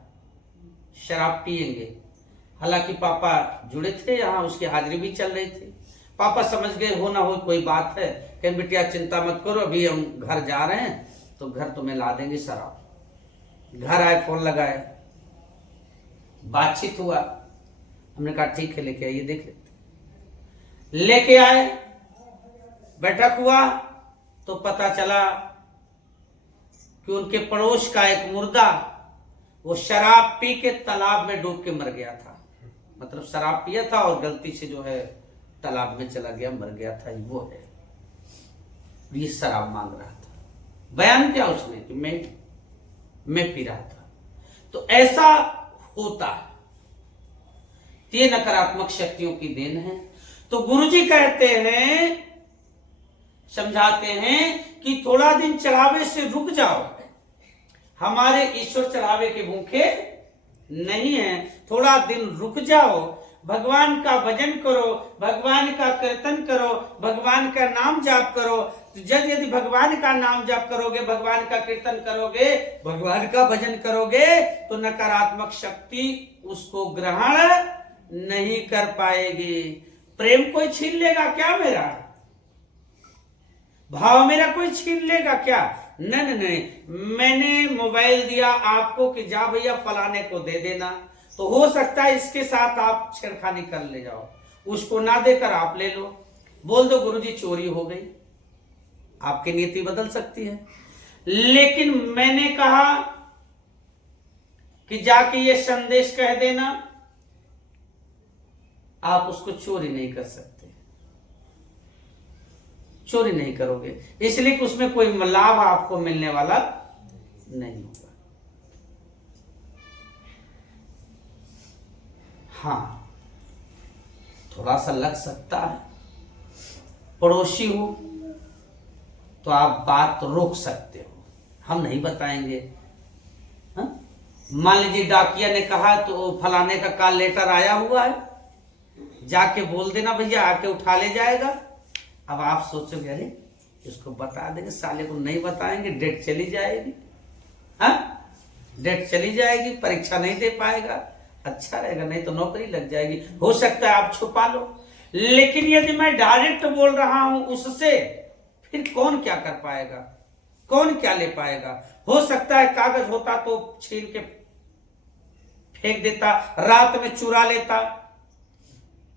शराब पिएंगे। हालांकि पापा जुड़े थे, यहां उसकी हाजिरी भी चल रही थी। पापा समझ गए हो ना हो कोई बात है, कहीं बिटिया चिंता मत करो, अभी हम घर जा रहे हैं तो घर तुम्हें ला देंगे शराब। घर आए, फोन लगाए, बातचीत हुआ। हमने कहा ठीक है लेके आइए देख लेते। लेके आए, बैठक हुआ तो पता चला कि उनके पड़ोस का एक मुर्दा वो शराब पी के तालाब में डूब के मर गया था। मतलब शराब पिया था और गलती से जो है तालाब में चला गया, मर गया था। वो है, ये शराब मांग रहा था। बयान किया उसने कि मैं पी रहा था। तो ऐसा होता है, ये नकारात्मक शक्तियों की देन है। तो गुरुजी कहते हैं, समझाते हैं कि थोड़ा दिन चढ़ावे से रुक जाओ। हमारे ईश्वर चढ़ावे के भूखे नहीं है, थोड़ा दिन रुक जाओ, भगवान का भजन करो, भगवान का कीर्तन करो, भगवान का नाम जाप करो। तो जब यदि भगवान का नाम जाप करोगे, भगवान का कीर्तन करोगे, भगवान का भजन करोगे, तो नकारात्मक शक्ति उसको ग्रहण नहीं कर पाएगी। प्रेम कोई छीन लेगा क्या मेरा? भाव मेरा कोई छीन लेगा क्या? नहीं नहीं, मैंने मोबाइल दिया आपको कि जा भैया फलाने को दे देना, तो हो सकता है इसके साथ आप छेड़खानी कर ले जाओ, उसको ना देकर आप ले लो। बोल दो गुरुजी चोरी हो गई, आपकी नीति बदल सकती है। लेकिन मैंने कहा कि जाके ये संदेश कह देना, आप उसको चोरी नहीं कर सकते, चोरी नहीं करोगे, इसलिए कि उसमें कोई लाभ आपको मिलने वाला नहीं होगा। हाँ, थोड़ा सा लग सकता है, पड़ोसी हो तो आप बात रोक सकते हो, हम नहीं बताएंगे। मान लीजिए डाकिया ने कहा तो फलाने का कॉल लेटर आया हुआ है, जाके बोल देना भैया, आके उठा ले जाएगा। अब आप सोचोगे अरे इसको बता देंगे, साले को नहीं बताएंगे, डेट चली जाएगी। हाँ, डेट चली जाएगी, परीक्षा नहीं दे पाएगा, अच्छा रहेगा, नहीं तो नौकरी लग जाएगी। हो सकता है आप छुपा लो, लेकिन यदि मैं डायरेक्ट बोल रहा हूं उससे, फिर कौन क्या कर पाएगा, कौन क्या ले पाएगा? हो सकता है कागज होता तो छीन के फेंक देता, रात में चुरा लेता,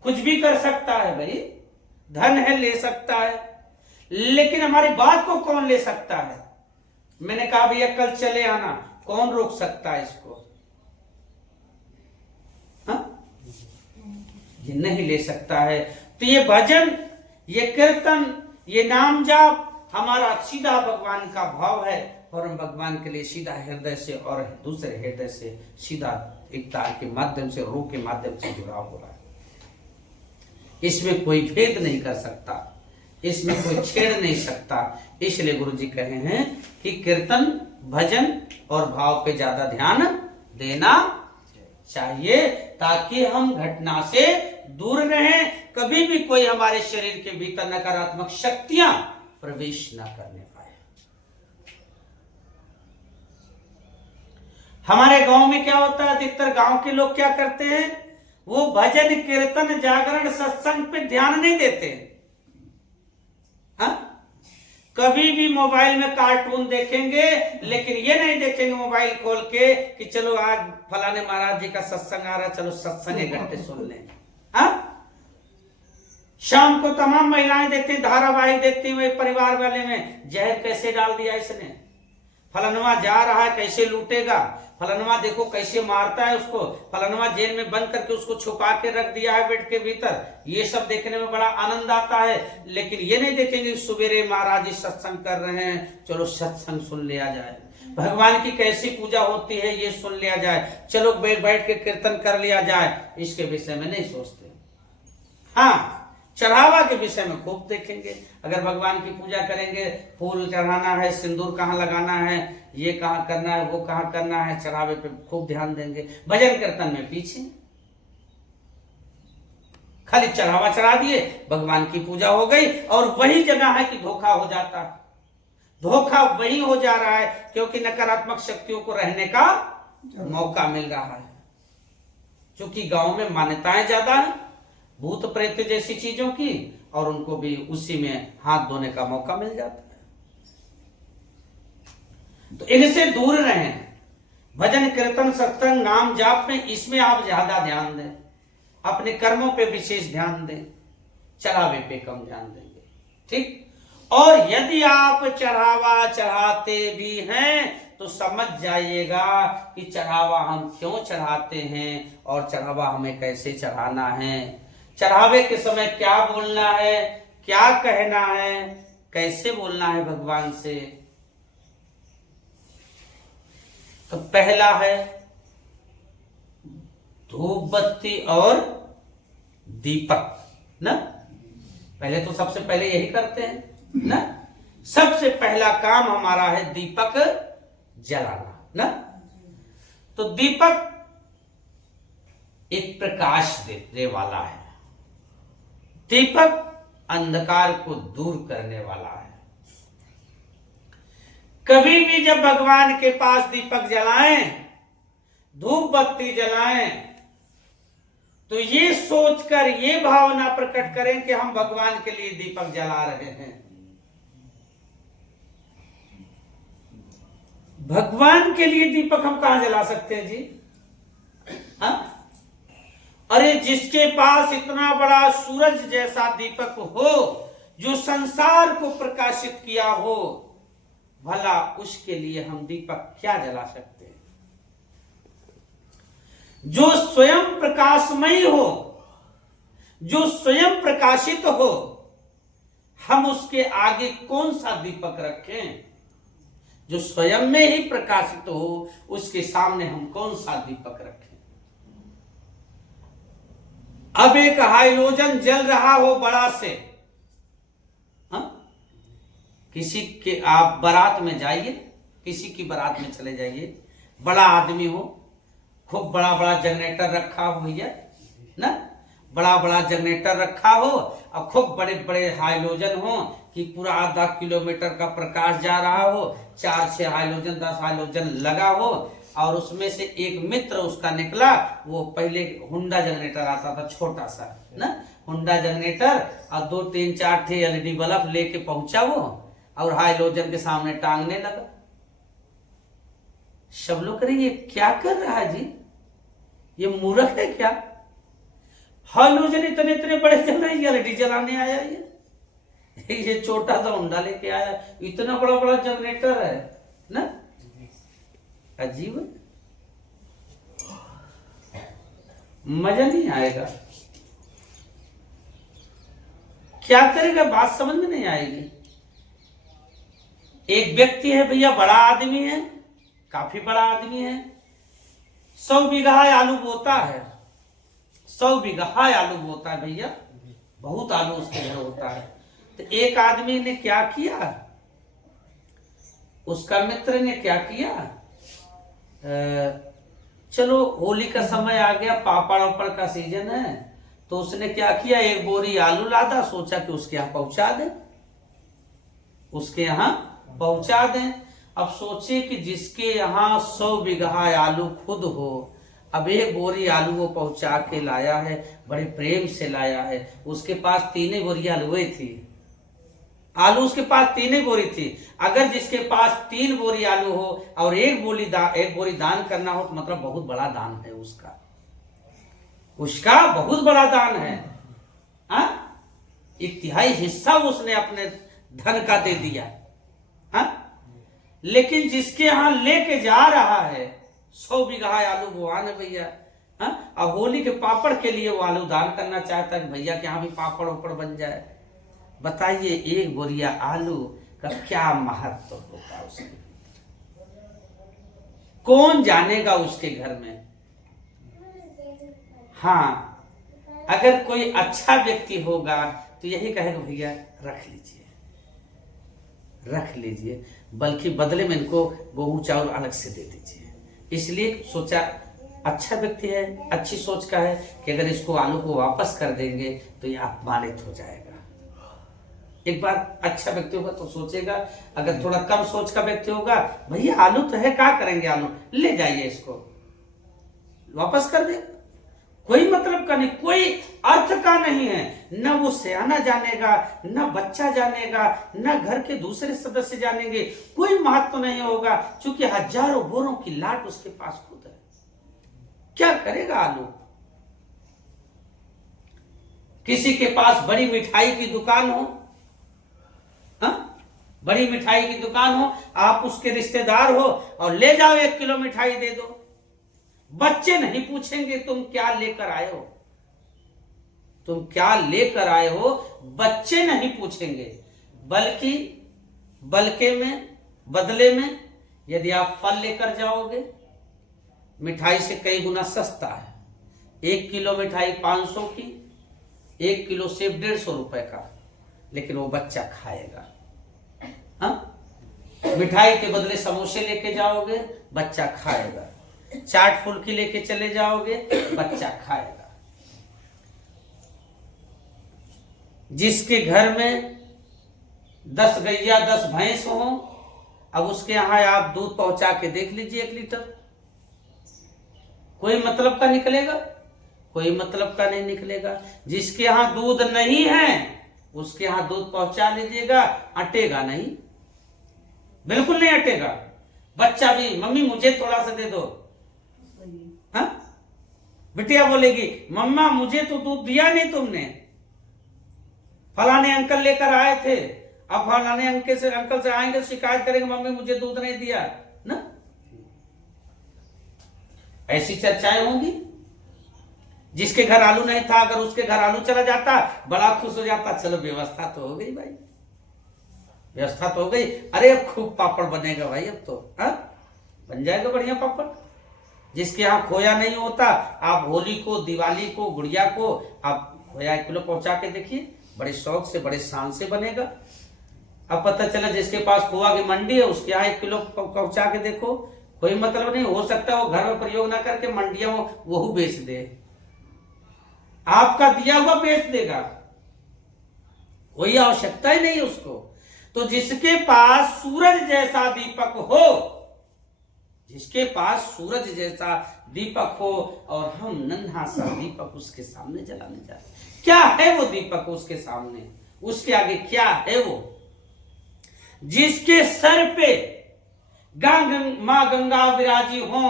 कुछ भी कर सकता है भाई, धन है ले सकता है, लेकिन हमारी बात को कौन ले सकता है? मैंने कहा भैया कल चले आना, कौन रोक सकता है इसको? ये नहीं ले सकता है। तो ये भजन, ये कीर्तन, ये नाम जाप हमारा सीधा भगवान का भाव है, और हम भगवान के लिए सीधा हृदय से और दूसरे हृदय से सीधा एक तार के माध्यम से, रूह के माध्यम से जुड़ा हो रहा है। इसमें कोई भेद नहीं कर सकता, इसमें कोई छेड़ नहीं सकता। इसलिए गुरु जी कहे हैं कि कीर्तन, भजन और भाव पे ज्यादा ध्यान देना चाहिए, ताकि हम घटना से दूर रहें, कभी भी कोई हमारे शरीर के भीतर नकारात्मक शक्तियां प्रवेश न करने पाए। हमारे गांव में क्या होता है, अधिकतर गांव के लोग क्या करते हैं, वो भजन कीर्तन जागरण सत्संग पे ध्यान नहीं देते। हाँ, कभी भी मोबाइल में कार्टून देखेंगे, लेकिन ये नहीं देखेंगे मोबाइल खोल के कि चलो आज फलाने महाराज जी का सत्संग आ रहा, चलो सत्संग एक घंटे सुन लें। हाँ, शाम को तमाम महिलाएं देखती हैं, धारावाहिक देखती हैं, वही परिवार वाले में जहर कैसे डाल दिया इसने, फलानवा जा रहा है कैसे लूटेगा, फलानवा देखो कैसे मारता है उसको, फलानवा जेल में बंद करके उसको छुपा के रख दिया है बेड के भीतर। ये सब देखने में बड़ा आनंद आता है, लेकिन ये नहीं देखेंगे सवेरे महाराज जी सत्संग कर रहे हैं, चलो सत्संग सुन लिया जाए, भगवान की कैसी पूजा होती है ये सुन लिया जाए, चलो बैठ के कीर्तन कर लिया जाए, इसके विषय में नहीं सोचते। हाँ, चढ़ावा के विषय में खूब देखेंगे, अगर भगवान की पूजा करेंगे, फूल चढ़ाना है, सिंदूर कहाँ लगाना है, ये कहाँ करना है, वो कहाँ करना है, चढ़ावे पे खूब ध्यान देंगे। भजन कीर्तन में पीछे, खाली चढ़ावा चढ़ा दिए, भगवान की पूजा हो गई, और वही जगह है कि धोखा हो जाता है। धोखा वही हो जा रहा है क्योंकि नकारात्मक शक्तियों को रहने का मौका मिल रहा है। क्योंकि गांव में मान्यताएं ज्यादा है भूत प्रेत जैसी चीजों की, और उनको भी उसी में हाथ धोने का मौका मिल जाता है। तो इनसे दूर रहें। भजन कीर्तन सत्संग नाम जाप में, इसमें आप ज्यादा ध्यान दें, अपने कर्मों पे विशेष ध्यान दें, चढ़ावे पे कम ध्यान देंगे। ठीक। और यदि आप चढ़ावा चढ़ाते भी हैं तो समझ जाइएगा कि चढ़ावा हम क्यों चढ़ाते हैं और चढ़ावा हमें कैसे चढ़ाना है, चढ़ावे के समय क्या बोलना है, क्या कहना है, कैसे बोलना है भगवान से। तो पहला है धूप बत्ती और दीपक ना, पहले तो सबसे पहले यही करते हैं ना, सबसे पहला काम हमारा है दीपक जलाना ना। तो दीपक एक प्रकाश देने वाला है, दीपक अंधकार को दूर करने वाला है। कभी भी जब भगवान के पास दीपक जलाएं, धूप बत्ती जलाएं, तो ये सोचकर ये भावना प्रकट करें कि हम भगवान के लिए दीपक जला रहे हैं। भगवान के लिए दीपक हम कहां जला सकते हैं जी? हाँ? अरे जिसके पास इतना बड़ा सूरज जैसा दीपक हो, जो संसार को प्रकाशित किया हो, भला उसके लिए हम दीपक क्या जला सकते हैं? जो स्वयं प्रकाशमयी हो, जो स्वयं प्रकाशित हो, हम उसके आगे कौन सा दीपक रखें? जो स्वयं में ही प्रकाशित हो, उसके सामने हम कौन सा दीपक रखें? अब एक हाइलोजन जल रहा हो बड़ा से, किसी के आप बारात में जाइए, किसी की बारात में चले जाइए, बड़ा आदमी हो, खूब बड़ा बड़ा जनरेटर रखा हो भैया ना, बड़ा बड़ा जनरेटर रखा हो और खूब बड़े बड़े हाइलोजन हो कि पूरा आधा किलोमीटर का प्रकाश जा रहा हो, 4-6 हाइलोजन 10 हाइलोजन लगा हो, और उसमें से एक मित्र उसका निकला, वो पहले हुंडा जनरेटर आता था छोटा सा ना, हुंडा जनरेटर, और 2-3-4 थे एलईडी बल्ब लेके पहुंचा वो, और हाइलोजन के सामने टांगने लगा। सब लोग करें ये क्या कर रहा है जी, ये मूर्ख है क्या? हाइलोजन इतने इतने बड़े जल रहे, एलईडी जलाने आया ये छोटा सा हुंडा लेके आया, इतना बड़ा बड़ा जनरेटर है ना। अजीब, मजा नहीं आएगा। क्या करेगा, बात समझ में नहीं आएगी। एक व्यक्ति है भैया, बड़ा आदमी है, काफी बड़ा आदमी है, 100 बीघा आलू बोता है, 100 बीघा आलू बोता है भैया, बहुत आलू उसके घर होता है। तो एक आदमी ने क्या किया, उसका मित्र ने क्या किया, चलो होली का समय आ गया, पापड़ वापड़ का सीजन है, तो उसने क्या किया, एक बोरी आलू लादा, सोचा कि उसके यहाँ पहुंचा दें, उसके यहाँ पहुंचा दें। अब सोचे कि जिसके यहाँ 100 बीघा आलू खुद हो, अब एक बोरी आलू वो पहुंचा के लाया है, बड़े प्रेम से लाया है। उसके पास 3 बोरी आलू थी, आलू उसके पास 3 बोरी थी। अगर जिसके पास 3 बोरी आलू हो और एक बोरी दान करना हो, तो मतलब बहुत बड़ा दान है उसका बहुत बड़ा दान है। 1/3 हिस्सा उसने अपने धन का दे दिया। लेकिन जिसके यहां लेके जा रहा है 100 बीघा आलू बुआने भैया, और होली के पापड़ के लिए वो आलू दान करना चाहता है, भैया के यहाँ भी पापड़ वापड़ बन जाए। बताइए एक बोरिया आलू का क्या महत्व होगा उसके, कौन जानेगा उसके घर में। हाँ, अगर कोई अच्छा व्यक्ति होगा तो यही कहेगा भैया रख लीजिए, बल्कि बदले में इनको गेहूं चावल अलग से दे दीजिए। इसलिए सोचा अच्छा व्यक्ति है, अच्छी सोच का है कि अगर इसको आलू को वापस कर देंगे तो ये अपमानित हो जाएगा। एक बार अच्छा व्यक्ति होगा तो सोचेगा, अगर थोड़ा कम सोच का व्यक्ति होगा, भैया आलू तो है, क्या करेंगे, आलू ले जाइए, इसको वापस कर देगा, कोई मतलब का नहीं, कोई अर्थ का नहीं है। न वो सियाना जानेगा, न बच्चा जानेगा, न घर के दूसरे सदस्य जानेंगे, कोई महत्व नहीं होगा, क्योंकि हजारों बोरों की लाट उसके पास खुद है। क्या करेगा आलू। किसी के पास बड़ी मिठाई की दुकान हो, बड़ी मिठाई की दुकान हो, आप उसके रिश्तेदार हो और ले जाओ 1 किलो मिठाई दे दो, बच्चे नहीं पूछेंगे तुम क्या लेकर आए हो, बच्चे नहीं पूछेंगे, बदले में यदि आप फल लेकर जाओगे, मिठाई से कई गुना सस्ता है। 1 किलो मिठाई 500 की, 1 किलो सेब 150 रुपए का, लेकिन वो बच्चा खाएगा। मिठाई के बदले समोसे लेके जाओगे, बच्चा खाएगा। चाट फुल्की लेके चले जाओगे, बच्चा खाएगा। जिसके घर में 10 गैया 10 भैंस हो, अब उसके यहां आप दूध पहुंचा के देख लीजिए 1 लीटर, कोई मतलब का निकलेगा, कोई मतलब का नहीं निकलेगा। जिसके यहां दूध नहीं है, उसके यहां दूध पहुंचा लीजिएगा, अटेगा नहीं, बिल्कुल नहीं अटेगा। बच्चा भी, मम्मी मुझे थोड़ा सा दे दो, बिटिया बोलेगी मम्मा मुझे तो दूध दिया नहीं तुमने, फलाने अंकल लेकर आए थे, अब फलाने अंकल से आएंगे शिकायत करेंगे मम्मी मुझे दूध नहीं दिया ना। ऐसी चर्चाएं होंगी। जिसके घर आलू नहीं था, अगर उसके घर आलू चला जाता, बड़ा खुश हो जाता, चलो व्यवस्था तो हो गई भाई, व्यवस्था तो हो गई, अरे अब खूब पापड़ बनेगा भाई, अब तो बन जाएगा बढ़िया पापड़। जिसके यहाँ खोया नहीं होता, आप होली को, दिवाली को, गुड़िया को आप खोया 1 किलो पहुंचा के देखिए, बड़े शौक से, बड़े शान से बनेगा। अब पता चला जिसके पास खोआ की मंडी है, उसके यहाँ 1 किलो पहुंचा के देखो, कोई मतलब नहीं, हो सकता है वो घर में प्रयोग ना करके मंडियों में वो बेच दे, आपका दिया हुआ बेच देगा, कोई आवश्यकता ही नहीं उसको। तो जिसके पास सूरज जैसा दीपक हो, जिसके पास सूरज जैसा दीपक हो, और हम नन्हा सा दीपक उसके सामने जलाने जाए, क्या है वो दीपक उसके सामने, उसके आगे क्या है वो। जिसके सर पे मां गंगा विराजी हो,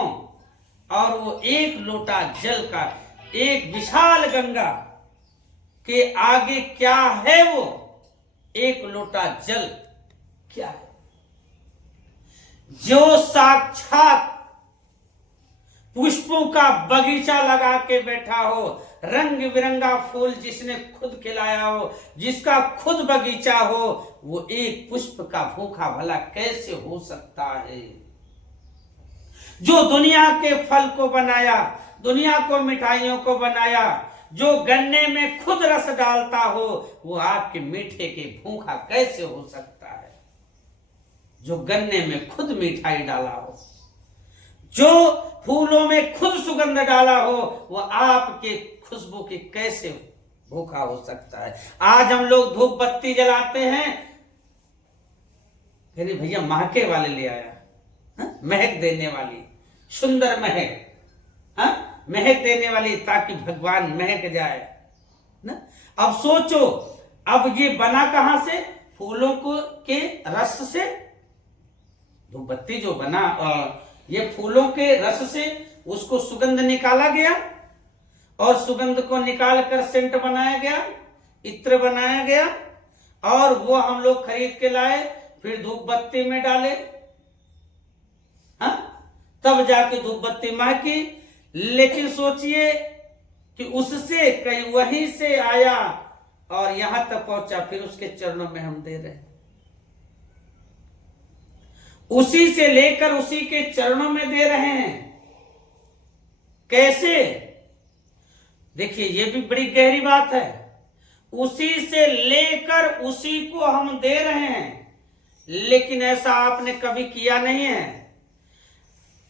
और वो 1 लोटा जल का, एक विशाल गंगा के आगे क्या है वो 1 लोटा जल क्या है, जो साक्षात पुष्पों का बगीचा लगा के बैठा हो, रंग बिरंगा फूल जिसने खुद खिलाया हो, जिसका खुद बगीचा हो, वो एक पुष्प का भूखा भला कैसे हो सकता है? जो दुनिया के फल को बनाया, दुनिया को मिठाइयों को बनाया, जो गन्ने में खुद रस डालता हो, वो आपके मीठे के भूखा कैसे हो सकता है? जो गन्ने में खुद मिठाई डाला हो, जो फूलों में खुद सुगंध डाला हो, वो आपके खुशबू की कैसे भूखा हो सकता है? आज हम लोग धूप बत्ती जलाते हैं, अरे भैया महके वाले ले आया, महक देने वाली, सुंदर महक, महक देने वाली, ताकि भगवान महक जाए ना। अब सोचो, अब ये बना कहां से? फूलों को के रस से। धूपबत्ती जो बना ये फूलों के रस से, उसको सुगंध निकाला गया और सुगंध को निकाल कर सेंट बनाया गया, इत्र बनाया गया, और वो हम लोग खरीद के लाए, फिर धूपबत्ती में डाले, तब जाके धूपबत्ती महकी। लेकिन सोचिए कि उससे कहीं वहीं से आया और यहां तक पहुंचा, फिर उसके चरणों में हम दे रहे हैं। उसी से लेकर उसी के चरणों में दे रहे हैं। कैसे? देखिए, ये भी बड़ी गहरी बात है। उसी से लेकर उसी को हम दे रहे हैं, लेकिन ऐसा आपने कभी किया नहीं है।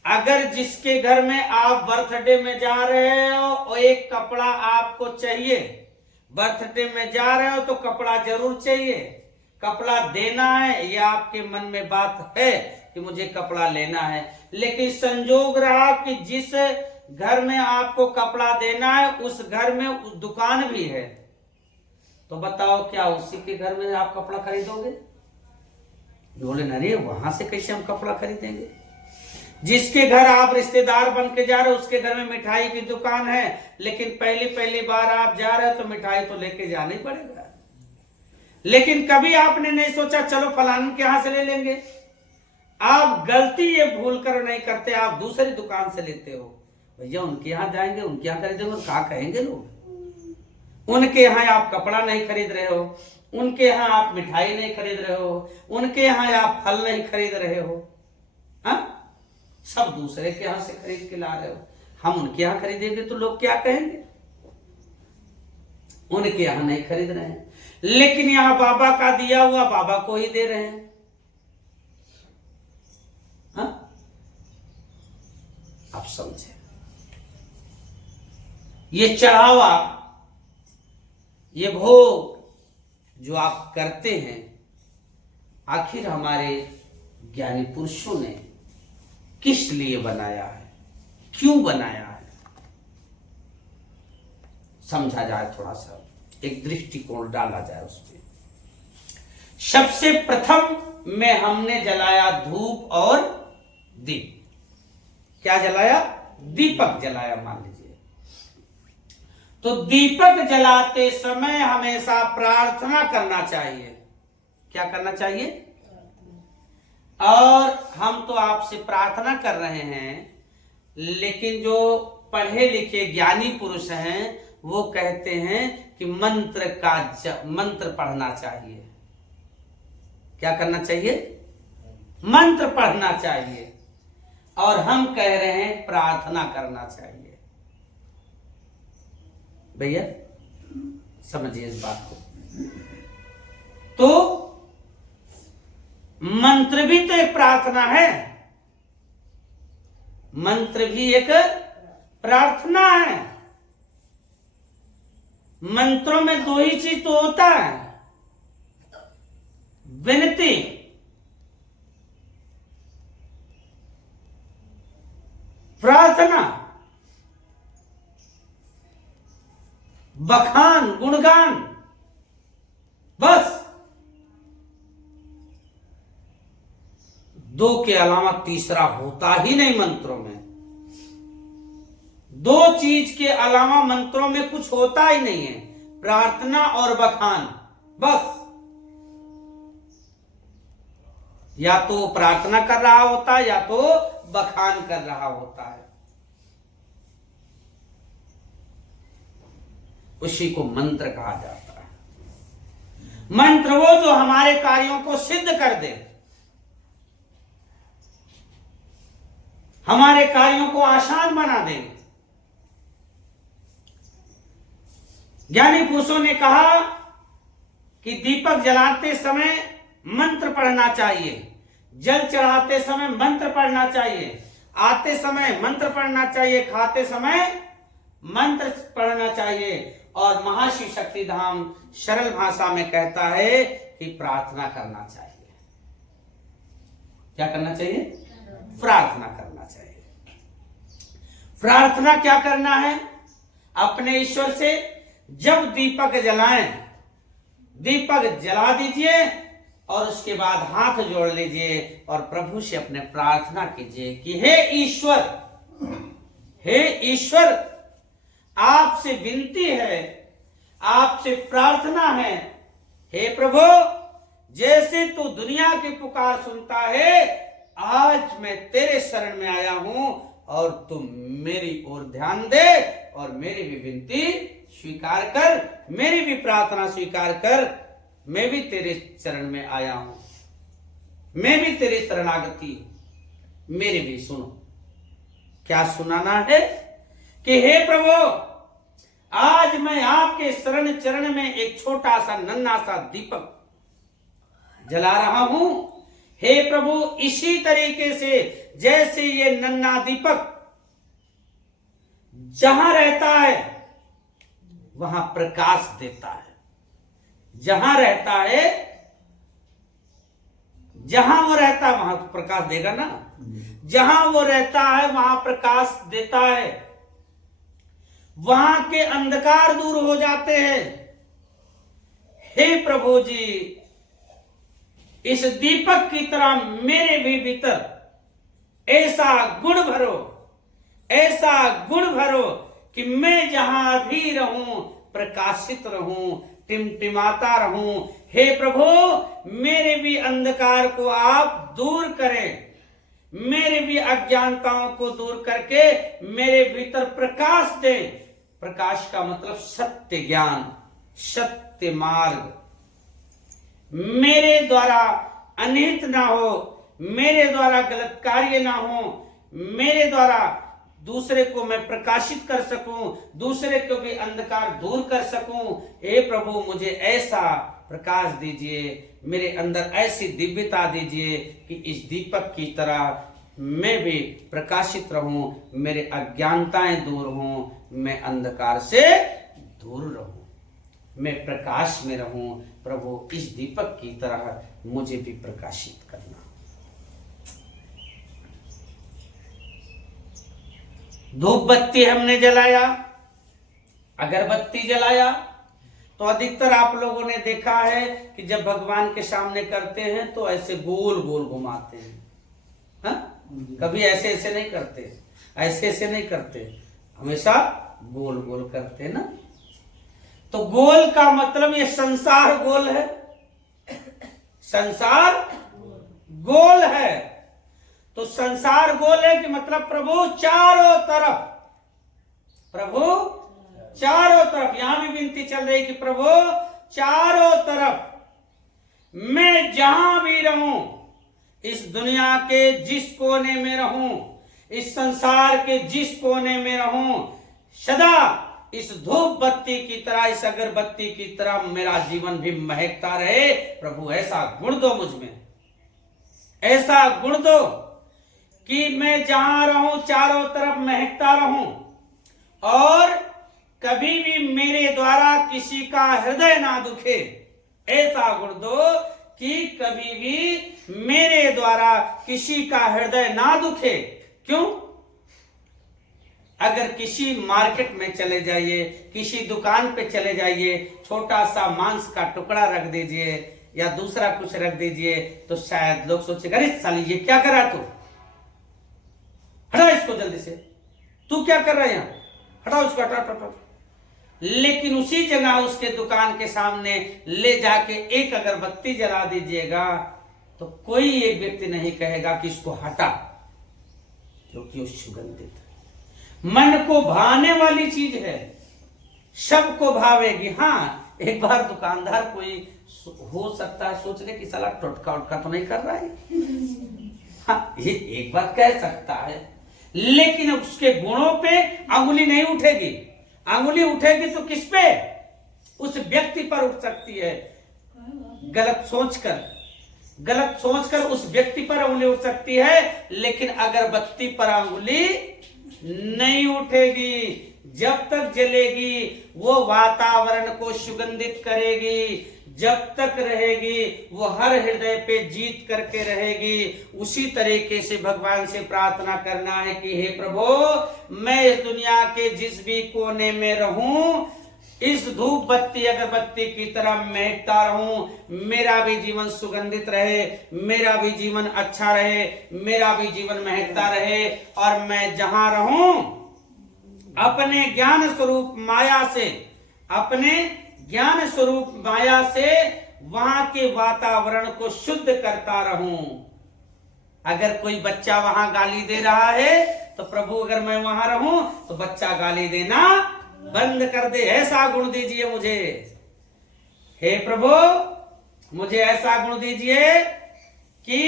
अगर जिसके घर में आप बर्थडे में जा रहे हो और एक कपड़ा आपको चाहिए, बर्थडे में जा रहे हो तो कपड़ा जरूर चाहिए, कपड़ा देना है, यह आपके मन में बात है कि मुझे कपड़ा लेना है। लेकिन संजोग रहा कि जिस घर में आपको कपड़ा देना है उस घर में दुकान भी है, तो बताओ क्या उसी के घर में आप कपड़ा खरीदोगे? बोले अरे वहां से कैसे हम कपड़ा खरीदेंगे? जिसके घर आप रिश्तेदार बन के जा रहे हो उसके घर में मिठाई की दुकान है, लेकिन पहली बार आप जा रहे हो तो मिठाई तो लेके जाना ही पड़ेगा। लेकिन कभी आपने नहीं सोचा चलो फलाने के यहां से ले लेंगे। आप गलती ये भूल कर नहीं करते, आप दूसरी दुकान से लेते हो। भैया उनके यहां जाएंगे, उनके यहां खरीदेंगे, क्या कहेंगे लोग? उनके यहां आप कपड़ा नहीं खरीद रहे हो, उनके यहां आप मिठाई नहीं खरीद रहे हो, उनके यहां आप फल नहीं खरीद रहे हो, सब दूसरे के यहां से खरीद के ला रहे हो। हम उनके यहां खरीदेंगे तो लोग क्या कहेंगे? उनके यहां नहीं खरीद रहे हैं, लेकिन यहां बाबा का दिया हुआ बाबा को ही दे रहे हैं। आप समझे? ये चढ़ावा, ये भोग जो आप करते हैं, आखिर हमारे ज्ञानी पुरुषों ने किस लिए बनाया है, क्यों बनाया है? समझा जाए, थोड़ा सा एक दृष्टिकोण डाला जाए उस पर। सबसे प्रथम में हमने जलाया धूप और दीप। क्या जलाया? दीपक जलाया, मान लीजिए। तो दीपक जलाते समय हमेशा प्रार्थना करना चाहिए। क्या करना चाहिए? और हम तो आपसे प्रार्थना कर रहे हैं, लेकिन जो पढ़े लिखे ज्ञानी पुरुष हैं वो कहते हैं कि मंत्र पढ़ना चाहिए। क्या करना चाहिए? मंत्र पढ़ना चाहिए। और हम कह रहे हैं प्रार्थना करना चाहिए। भैया समझिए इस बात को। तो मंत्र भी तो एक प्रार्थना है, मंत्र भी एक प्रार्थना है। मंत्रों में दो ही चीज तो होता है, विनती, प्रार्थना, बखान, गुणगान, बस। दो के अलावा तीसरा होता ही नहीं मंत्रों में। दो चीज के अलावा मंत्रों में कुछ होता ही नहीं है, प्रार्थना और बखान, बस। या तो प्रार्थना कर रहा होता है या तो बखान कर रहा होता है। उसी को मंत्र कहा जाता है। मंत्र वो जो हमारे कार्यों को सिद्ध कर दे, हमारे कार्यों को आसान बना दे। ज्ञानी पुरुषों ने कहा कि दीपक जलाते समय मंत्र पढ़ना चाहिए, जल चढ़ाते समय मंत्र पढ़ना चाहिए, आते समय मंत्र पढ़ना चाहिए, खाते समय मंत्र पढ़ना चाहिए। और महर्षि शक्तिधाम सरल भाषा में कहता है कि प्रार्थना करना चाहिए। क्या करना चाहिए? प्रार्थना करना चाहिए। प्रार्थना क्या करना है? अपने ईश्वर से जब दीपक जलाएं, दीपक जला दीजिए और उसके बाद हाथ जोड़ लीजिए और प्रभु से अपने प्रार्थना कीजिए कि हे ईश्वर, हे ईश्वर, आपसे विनती है, आपसे प्रार्थना है, हे प्रभु, जैसे तू दुनिया की पुकार सुनता है, आज मैं तेरे शरण में आया हूं और तुम मेरी ओर ध्यान दे और मेरी भी विनती स्वीकार कर, मेरी भी प्रार्थना स्वीकार कर। मैं भी तेरे चरण में आया हूं, मैं भी तेरी शरणागति, मेरी भी सुनो। क्या सुनाना है? कि हे प्रभु, आज मैं आपके शरण चरण में एक छोटा सा नन्हा सा दीपक जला रहा हूं। हे प्रभु, इसी तरीके से जैसे ये नन्हा दीपक जहां रहता है वहां प्रकाश देता है, जहां रहता है, जहां वो रहता है वहां तो प्रकाश देगा ना, जहां वो रहता है वहां प्रकाश देता है, वहां के अंधकार दूर हो जाते हैं। हे प्रभु जी, इस दीपक की तरह मेरे भी भीतर ऐसा गुण भरो, ऐसा गुण भरो कि मैं जहां भी रहूं प्रकाशित रहूं, टिमटिमाता रहूं। हे प्रभु, मेरे भी अंधकार को आप दूर करें, मेरे भी अज्ञानताओं को दूर करके मेरे भीतर प्रकाश दें। प्रकाश का मतलब सत्य ज्ञान, सत्य मार्ग। मेरे द्वारा अनिहित ना हो, मेरे द्वारा गलत कार्य ना हो, मेरे द्वारा दूसरे को मैं प्रकाशित कर सकूं, दूसरे को भी अंधकार दूर कर सकूं। हे प्रभु, मुझे ऐसा प्रकाश दीजिए, मेरे अंदर ऐसी दिव्यता दीजिए कि इस दीपक की तरह मैं भी प्रकाशित रहूं, मेरे अज्ञानताएं दूर हों, मैं अंधकार से दूर रहूं, मैं प्रकाश में रहूं। प्रभु, इस दीपक की तरह मुझे भी प्रकाशित करना। धूप बत्ती हमने जलाया, अगरबत्ती जलाया, तो अधिकतर आप लोगों ने देखा है कि जब भगवान के सामने करते हैं तो ऐसे गोल गोल घुमाते हैं। हाँ? कभी ऐसे ऐसे नहीं करते, ऐसे ऐसे नहीं करते, हमेशा गोल गोल करते ना। तो गोल का मतलब ये संसार गोल है, संसार गोल है। तो संसार गोल है कि मतलब प्रभु चारों तरफ, प्रभु चारों तरफ। यहां भी विनती चल रही कि प्रभु चारों तरफ मैं जहां भी रहूं, इस दुनिया के जिस कोने में रहूं, इस संसार के जिस कोने में रहूं, सदा इस धूप बत्ती की तरह, इस अगरबत्ती की तरह मेरा जीवन भी महकता रहे। प्रभु, ऐसा गुण दो मुझ में, ऐसा गुण दो कि मैं जहां रहूं चारों तरफ महकता रहूं और कभी भी मेरे द्वारा किसी का हृदय ना दुखे। ऐसा गुण दो कि कभी भी मेरे द्वारा किसी का हृदय ना दुखे। क्यों? अगर किसी मार्केट में चले जाइए, किसी दुकान पे चले जाइए, छोटा सा मांस का टुकड़ा रख दीजिए या दूसरा कुछ रख दीजिए, तो शायद लोग सोचेगा, अरे साली ये क्या कर रहा तू, हटाओ इसको जल्दी से, तू क्या कर रहा है यहाँ, हटाओ इसको, हटाओ। लेकिन उसी जगह उसके दुकान के सामने ले जाके एक अगरबत्ती जला दीजिएगा तो कोई एक व्यक्ति नहीं कहेगा कि इसको हटा, क्योंकि वो सुगंधित है, मन को भाने वाली चीज है, सबको भावेगी। हाँ, एक बार दुकानदार कोई हो सकता है सोच ले कि साला टोटका उटका तो नहीं कर रहा है, हाँ, ये एक बार कह सकता है, लेकिन उसके गुणों पे अंगुली नहीं उठेगी। अंगुली उठेगी तो किस पे? उस व्यक्ति पर उठ सकती है। गलत सोचकर उस व्यक्ति पर अंगुली उठ सकती है, लेकिन अगरबत्ती पर अंगुली नहीं उठेगी। जब तक जलेगी वो वातावरण को सुगंधित करेगी, जब तक रहेगी वो हर हृदय पे जीत करके रहेगी। उसी तरीके से भगवान से प्रार्थना करना है कि हे प्रभु, मैं इस दुनिया के जिस भी कोने में रहूं, इस धूप बत्ती अगरबत्ती की तरह महकता रहूं, मेरा भी जीवन सुगंधित रहे, मेरा भी जीवन अच्छा रहे, मेरा भी जीवन महकता रहे, और मैं जहां रहूं अपने ज्ञान स्वरूप माया से वहां के वातावरण को शुद्ध करता रहूं। अगर कोई बच्चा वहां गाली दे रहा है तो प्रभु अगर मैं वहां रहूं तो बच्चा गाली देना बंद कर दे। ऐसा गुण दीजिए मुझे, हे प्रभु, मुझे ऐसा गुण दीजिए कि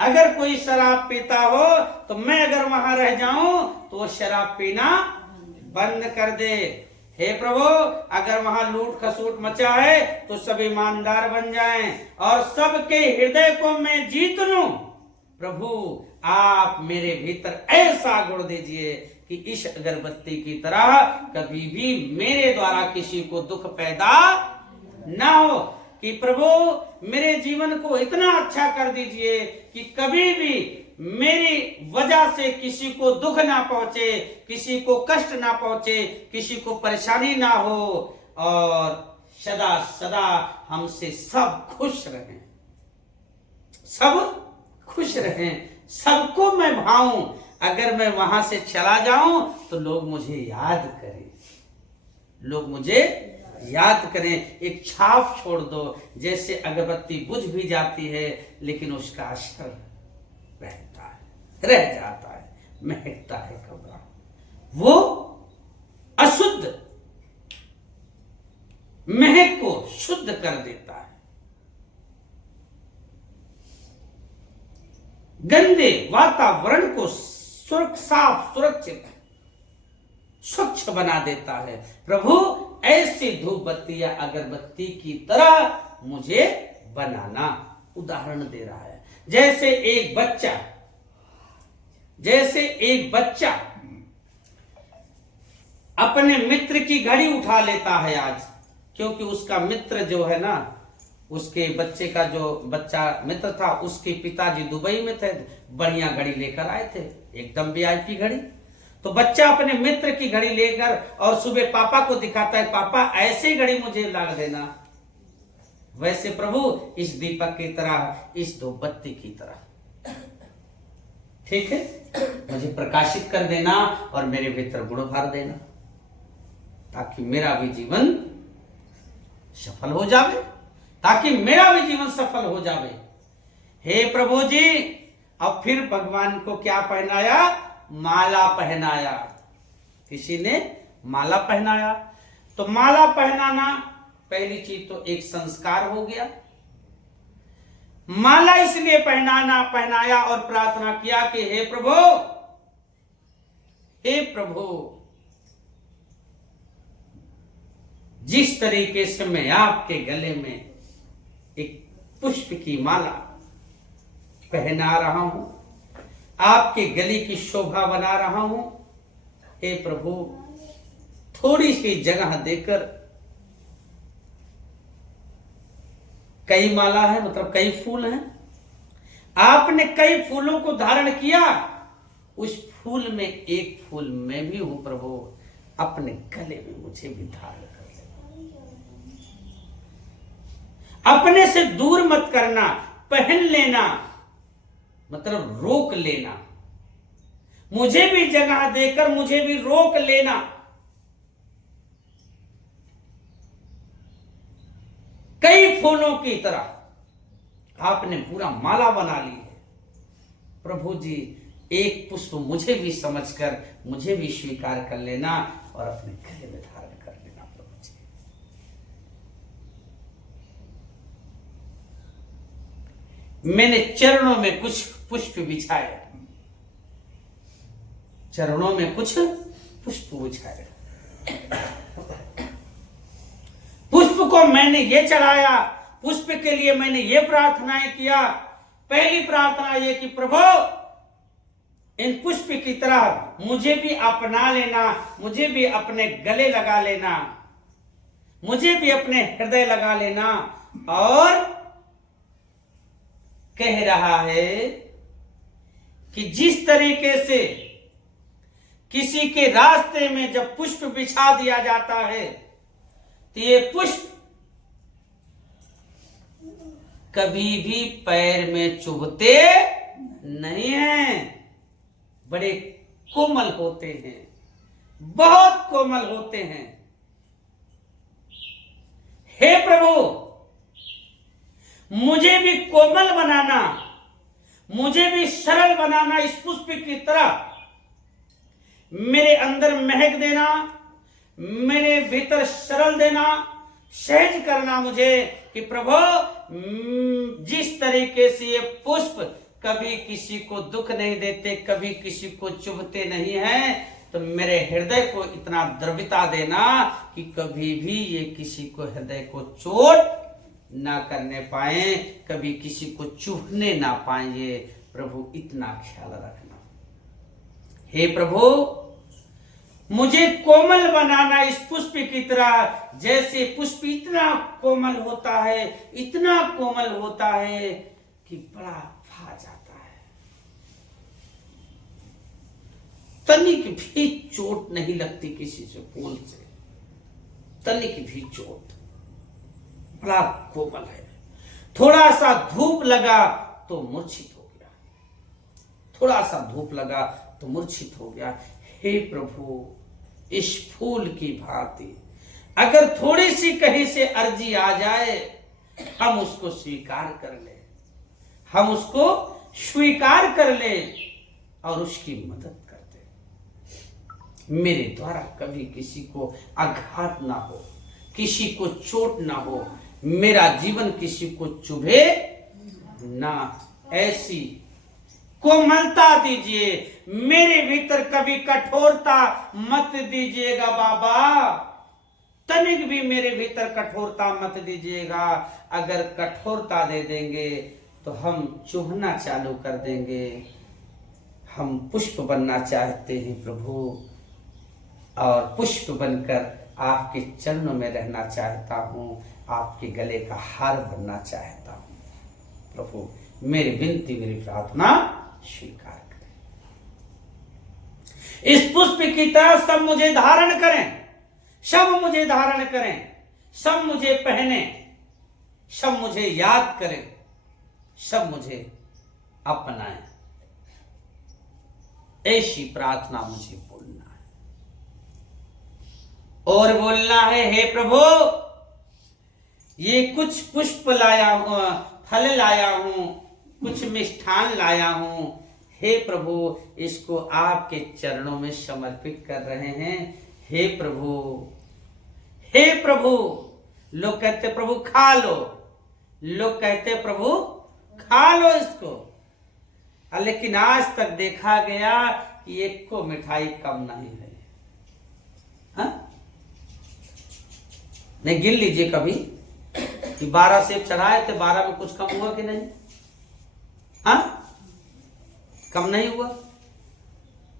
अगर कोई शराब पीता हो तो मैं अगर वहां रह जाऊं तो शराब पीना बंद कर दे। हे प्रभु, अगर वहां लूट खसूट मचा है तो सब ईमानदार बन जाएं और सबके हृदय को मैं जीत लूं। प्रभु, आप मेरे भीतर ऐसा गुण दीजिए कि इस अगरबत्ती की तरह कभी भी मेरे द्वारा किसी को दुख पैदा ना हो, कि प्रभु मेरे जीवन को इतना अच्छा कर दीजिए कि कभी भी मेरी वजह से किसी को दुख ना पहुंचे, किसी को कष्ट ना पहुंचे, किसी को परेशानी ना हो, और सदा सदा हमसे सब खुश रहें, सबको मैं भाऊं। अगर मैं वहां से चला जाऊं तो लोग मुझे याद करें, एक छाप छोड़ दो। जैसे अगरबत्ती बुझ भी जाती है लेकिन उसका असर रह जाता है, महकता है कब्र, वो अशुद्ध महक को शुद्ध कर देता है, गंदे वातावरण को साफ सुरक्षित स्वच्छ बना देता है। प्रभु, ऐसी धूप बत्ती या अगरबत्ती की तरह मुझे बनाना। उदाहरण दे रहा है, जैसे एक बच्चा अपने मित्र की घड़ी उठा लेता है आज, क्योंकि उसका मित्र जो है ना, उसके बच्चे का जो बच्चा मित्र था, उसके पिताजी दुबई में थे, बढ़िया घड़ी लेकर आए थे, एकदम वीआईपी घड़ी। तो बच्चा अपने मित्र की घड़ी लेकर और सुबह पापा को दिखाता है, पापा ऐसे घड़ी मुझे ला देना। वैसे प्रभु, इस दीपक की तरह, इस धूप बत्ती की तरह, ठीक है, मुझे प्रकाशित कर देना और मेरे भीतर गुण भर देना, ताकि मेरा भी जीवन सफल हो जावे, हे प्रभु जी। अब फिर भगवान को क्या पहनाया? माला पहनाया। किसी ने माला पहनाया। तो माला पहनाना पहली चीज तो एक संस्कार हो गया। माला इसलिए पहनाया और प्रार्थना किया कि हे प्रभु, जिस तरीके से मैं आपके गले में एक पुष्प की माला पहना रहा हूं, आपके गले की शोभा बना रहा हूं, हे प्रभु, थोड़ी सी जगह देकर, कई माला है मतलब कई फूल हैं, आपने कई फूलों को धारण किया, उस फूल में एक फूल मैं भी हूं प्रभु, अपने गले में मुझे भी धारण कर लेना। अपने से दूर मत करना, पहन लेना मतलब रोक लेना, मुझे भी जगह देकर मुझे भी रोक लेना। कई फूलों की तरह आपने पूरा माला बना ली है। प्रभु जी, एक पुष्प मुझे भी समझकर मुझे भी स्वीकार कर लेना और अपने गले में धारण कर लेना प्रभु जी। मैंने चरणों में कुछ पुष्प बिछाए, चरणों में कुछ पुष्प बिछाए, पुष्प को मैंने ये चढ़ाया, पुष्प के लिए मैंने ये प्रार्थनाएं किया। पहली प्रार्थना ये कि प्रभु इन पुष्प की तरह मुझे भी अपना लेना, मुझे भी अपने गले लगा लेना, मुझे भी अपने हृदय लगा लेना। और कह रहा है कि जिस तरीके से किसी के रास्ते में जब पुष्प बिछा दिया जाता है तो ये पुष्प कभी भी पैर में चुभते नहीं हैं, बड़े कोमल होते हैं, बहुत कोमल होते हैं। हे प्रभु मुझे भी कोमल बनाना, मुझे भी सरल बनाना, इस पुष्प की तरह मेरे अंदर महक देना, मेरे भीतर सरल देना, सहज करना मुझे कि प्रभु जिस तरीके से ये पुष्प कभी किसी को दुख नहीं देते, कभी किसी को चुभते नहीं हैं, तो मेरे हृदय को इतना द्रविता देना कि कभी भी ये किसी को हृदय को चोट ना करने पाए, कभी किसी को चुभने ना पाएंगे। प्रभु इतना ख्याल रखना। हे प्रभु मुझे कोमल बनाना इस पुष्प की तरह, जैसे पुष्प इतना कोमल होता है, इतना कोमल होता है कि बड़ा भा जाता है, तनिक भी चोट नहीं लगती किसी से, फूल से तनिक भी चोट, बड़ा कोमल है। थोड़ा सा धूप लगा तो मूर्छित हो गया, थोड़ा सा धूप लगा तो मूर्छित हो गया। हे प्रभु इस फूल की भांति अगर थोड़ी सी कहीं से अर्जी आ जाए, हम उसको स्वीकार कर ले, हम उसको स्वीकार कर ले और उसकी मदद कर दे। मेरे द्वारा कभी किसी को आघात ना हो, किसी को चोट ना हो, मेरा जीवन किसी को चुभे ना, ऐसी कोमलता दीजिए। मेरे भीतर कभी कठोरता मत दीजिएगा बाबा, तनिक भी मेरे भीतर कठोरता मत दीजिएगा। अगर कठोरता दे देंगे तो हम चुभना चालू कर देंगे। हम पुष्प बनना चाहते हैं प्रभु, और पुष्प बनकर आपके चरणों में रहना चाहता हूँ, आपके गले का हार बनना चाहता हूँ। प्रभु मेरी विनती, मेरी प्रार्थना स्वीकार करें। इस पुष्प की तरह सब मुझे धारण करें, सब मुझे धारण करें, सब मुझे पहने, सब मुझे याद करें, सब मुझे अपनाएं। ऐसी प्रार्थना मुझे बोलना है। और बोलना है हे प्रभु ये कुछ पुष्प लाया हूं, फल लाया हूं, कुछ मिष्ठान लाया हूं, हे प्रभु इसको आपके चरणों में समर्पित कर रहे हैं। हे प्रभु, हे प्रभु, लोग कहते प्रभु खा लो, लोग कहते प्रभु खा लो इसको, लेकिन आज तक देखा गया कि एक को मिठाई कम नहीं है। हाँ? नहीं, गिन लीजिए कभी कि 12 सेब चढ़ाए थे, 12 में कुछ कम हुआ कि नहीं? हाँ? कम नहीं हुआ।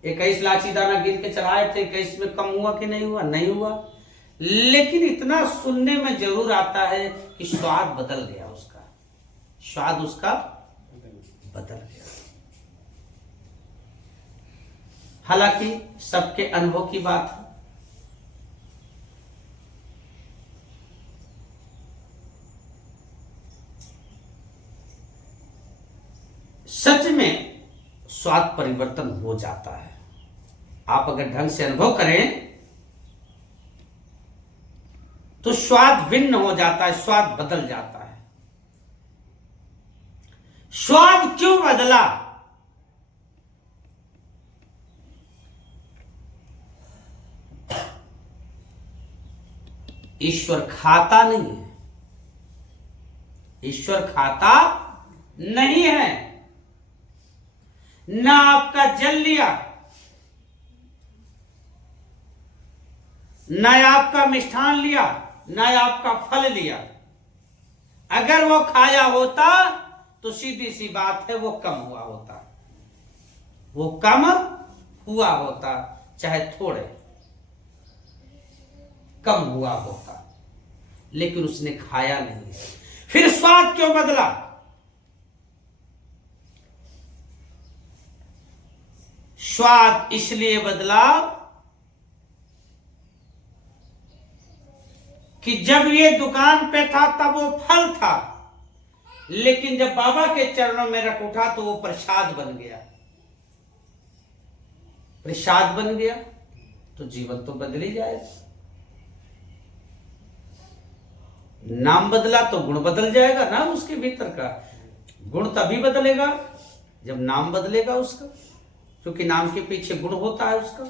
21 लाची दाना गिन के चढ़ाए थे, 21 में कम हुआ कि नहीं हुआ? नहीं हुआ। लेकिन इतना सुनने में जरूर आता है कि स्वाद बदल गया, उसका स्वाद उसका बदल गया। हालांकि सबके अनुभव की बात है। सच में स्वाद परिवर्तन हो जाता है। आप अगर ढंग से अनुभव करें तो स्वाद भिन्न हो जाता है, स्वाद बदल जाता है। स्वाद क्यों बदला? ईश्वर खाता नहीं है, ईश्वर खाता नहीं है। ना आपका जल लिया, ना आपका मिष्ठान लिया, ना आपका फल लिया। अगर वो खाया होता तो सीधी सी बात है वो कम हुआ होता, वो कम हुआ होता, चाहे थोड़े कम हुआ होता, लेकिन उसने खाया नहीं। फिर स्वाद क्यों बदला? स्वाद इसलिए बदला कि जब ये दुकान पे था तब वो फल था, लेकिन जब बाबा के चरणों में रख उठा तो वो प्रसाद बन गया। प्रसाद बन गया तो जीवन तो बदल ही जाएगा। नाम बदला तो गुण बदल जाएगा ना, उसके भीतर का गुण तभी बदलेगा जब नाम बदलेगा उसका, क्योंकि नाम के पीछे गुण होता है उसका।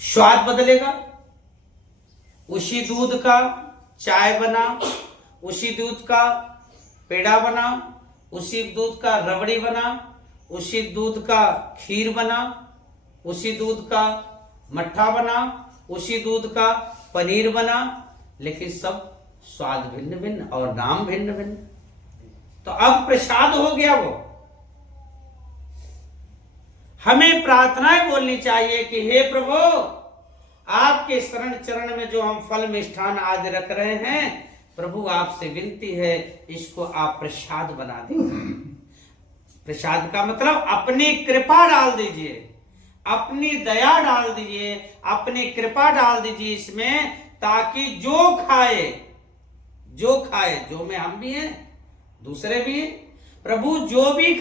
स्वाद बदलेगा, उसी दूध का चाय बना, उसी दूध का पेड़ा बना, उसी दूध का रबड़ी बना, उसी दूध का खीर बना, उसी दूध का मट्ठा बना, उसी दूध का पनीर बना, लेकिन सब स्वाद भिन्न भिन्न और नाम भिन्न भिन्न। तो अब प्रसाद हो गया वो। हमें प्रार्थनाएं बोलनी चाहिए कि हे प्रभु, आपके शरण चरण में जो हम फल मिष्ठान आदि रख रहे हैं, प्रभु आपसे विनती है इसको आप प्रसाद बना दीजिए। प्रसाद का मतलब अपनी कृपा डाल दीजिए, अपनी दया डाल दीजिए, अपनी कृपा डाल दीजिए इसमें, ताकि जो खाए, जो में हम भी हैं, दूसरे भी हैं, प्रभु जो भी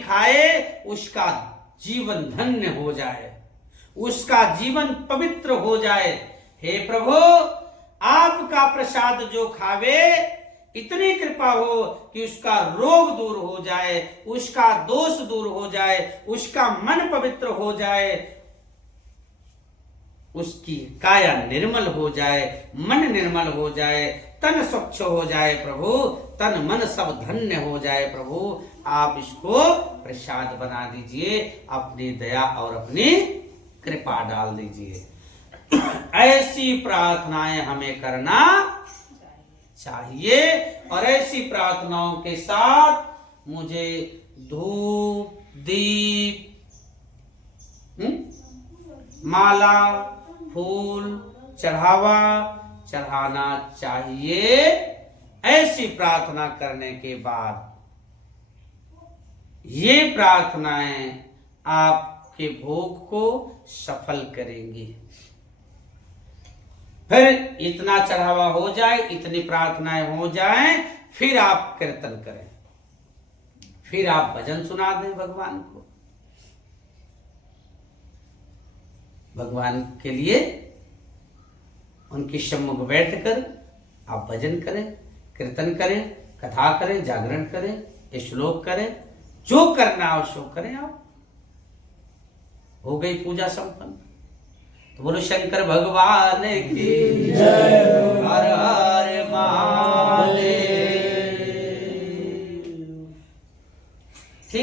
खाए उसका जीवन धन्य हो जाए, उसका जीवन पवित्र हो जाए। हे प्रभु, आपका प्रसाद जो खावे, इतनी कृपा हो कि उसका रोग दूर हो जाए, उसका दोष दूर हो जाए, उसका मन पवित्र हो जाए, उसकी काया निर्मल हो जाए, मन निर्मल हो जाए, तन स्वच्छ हो जाए प्रभु, तन मन सब धन्य हो जाए प्रभु। आप इसको प्रसाद बना दीजिए, अपनी दया और अपनी कृपा डाल दीजिए। ऐसी प्रार्थनाएं हमें करना चाहिए, और ऐसी प्रार्थनाओं के साथ मुझे धूप, दीप, माला, फूल चढ़ाना चाहिए। ऐसी प्रार्थना करने के बाद ये प्रार्थनाएं आपके भोग को सफल करेंगी। फिर इतना चढ़ावा हो जाए, इतनी प्रार्थनाएं हो जाएं, फिर आप कीर्तन करें, फिर आप भजन सुना दें भगवान को। भगवान के लिए उनके सम्मुख बैठकर आप भजन करें, कीर्तन करें, कथा करें, जागरण करें, श्लोक करें, जो करना हो सो करें आप। हो गई पूजा संपन्न। तो बोलो शंकर भगवान की जय। हर हर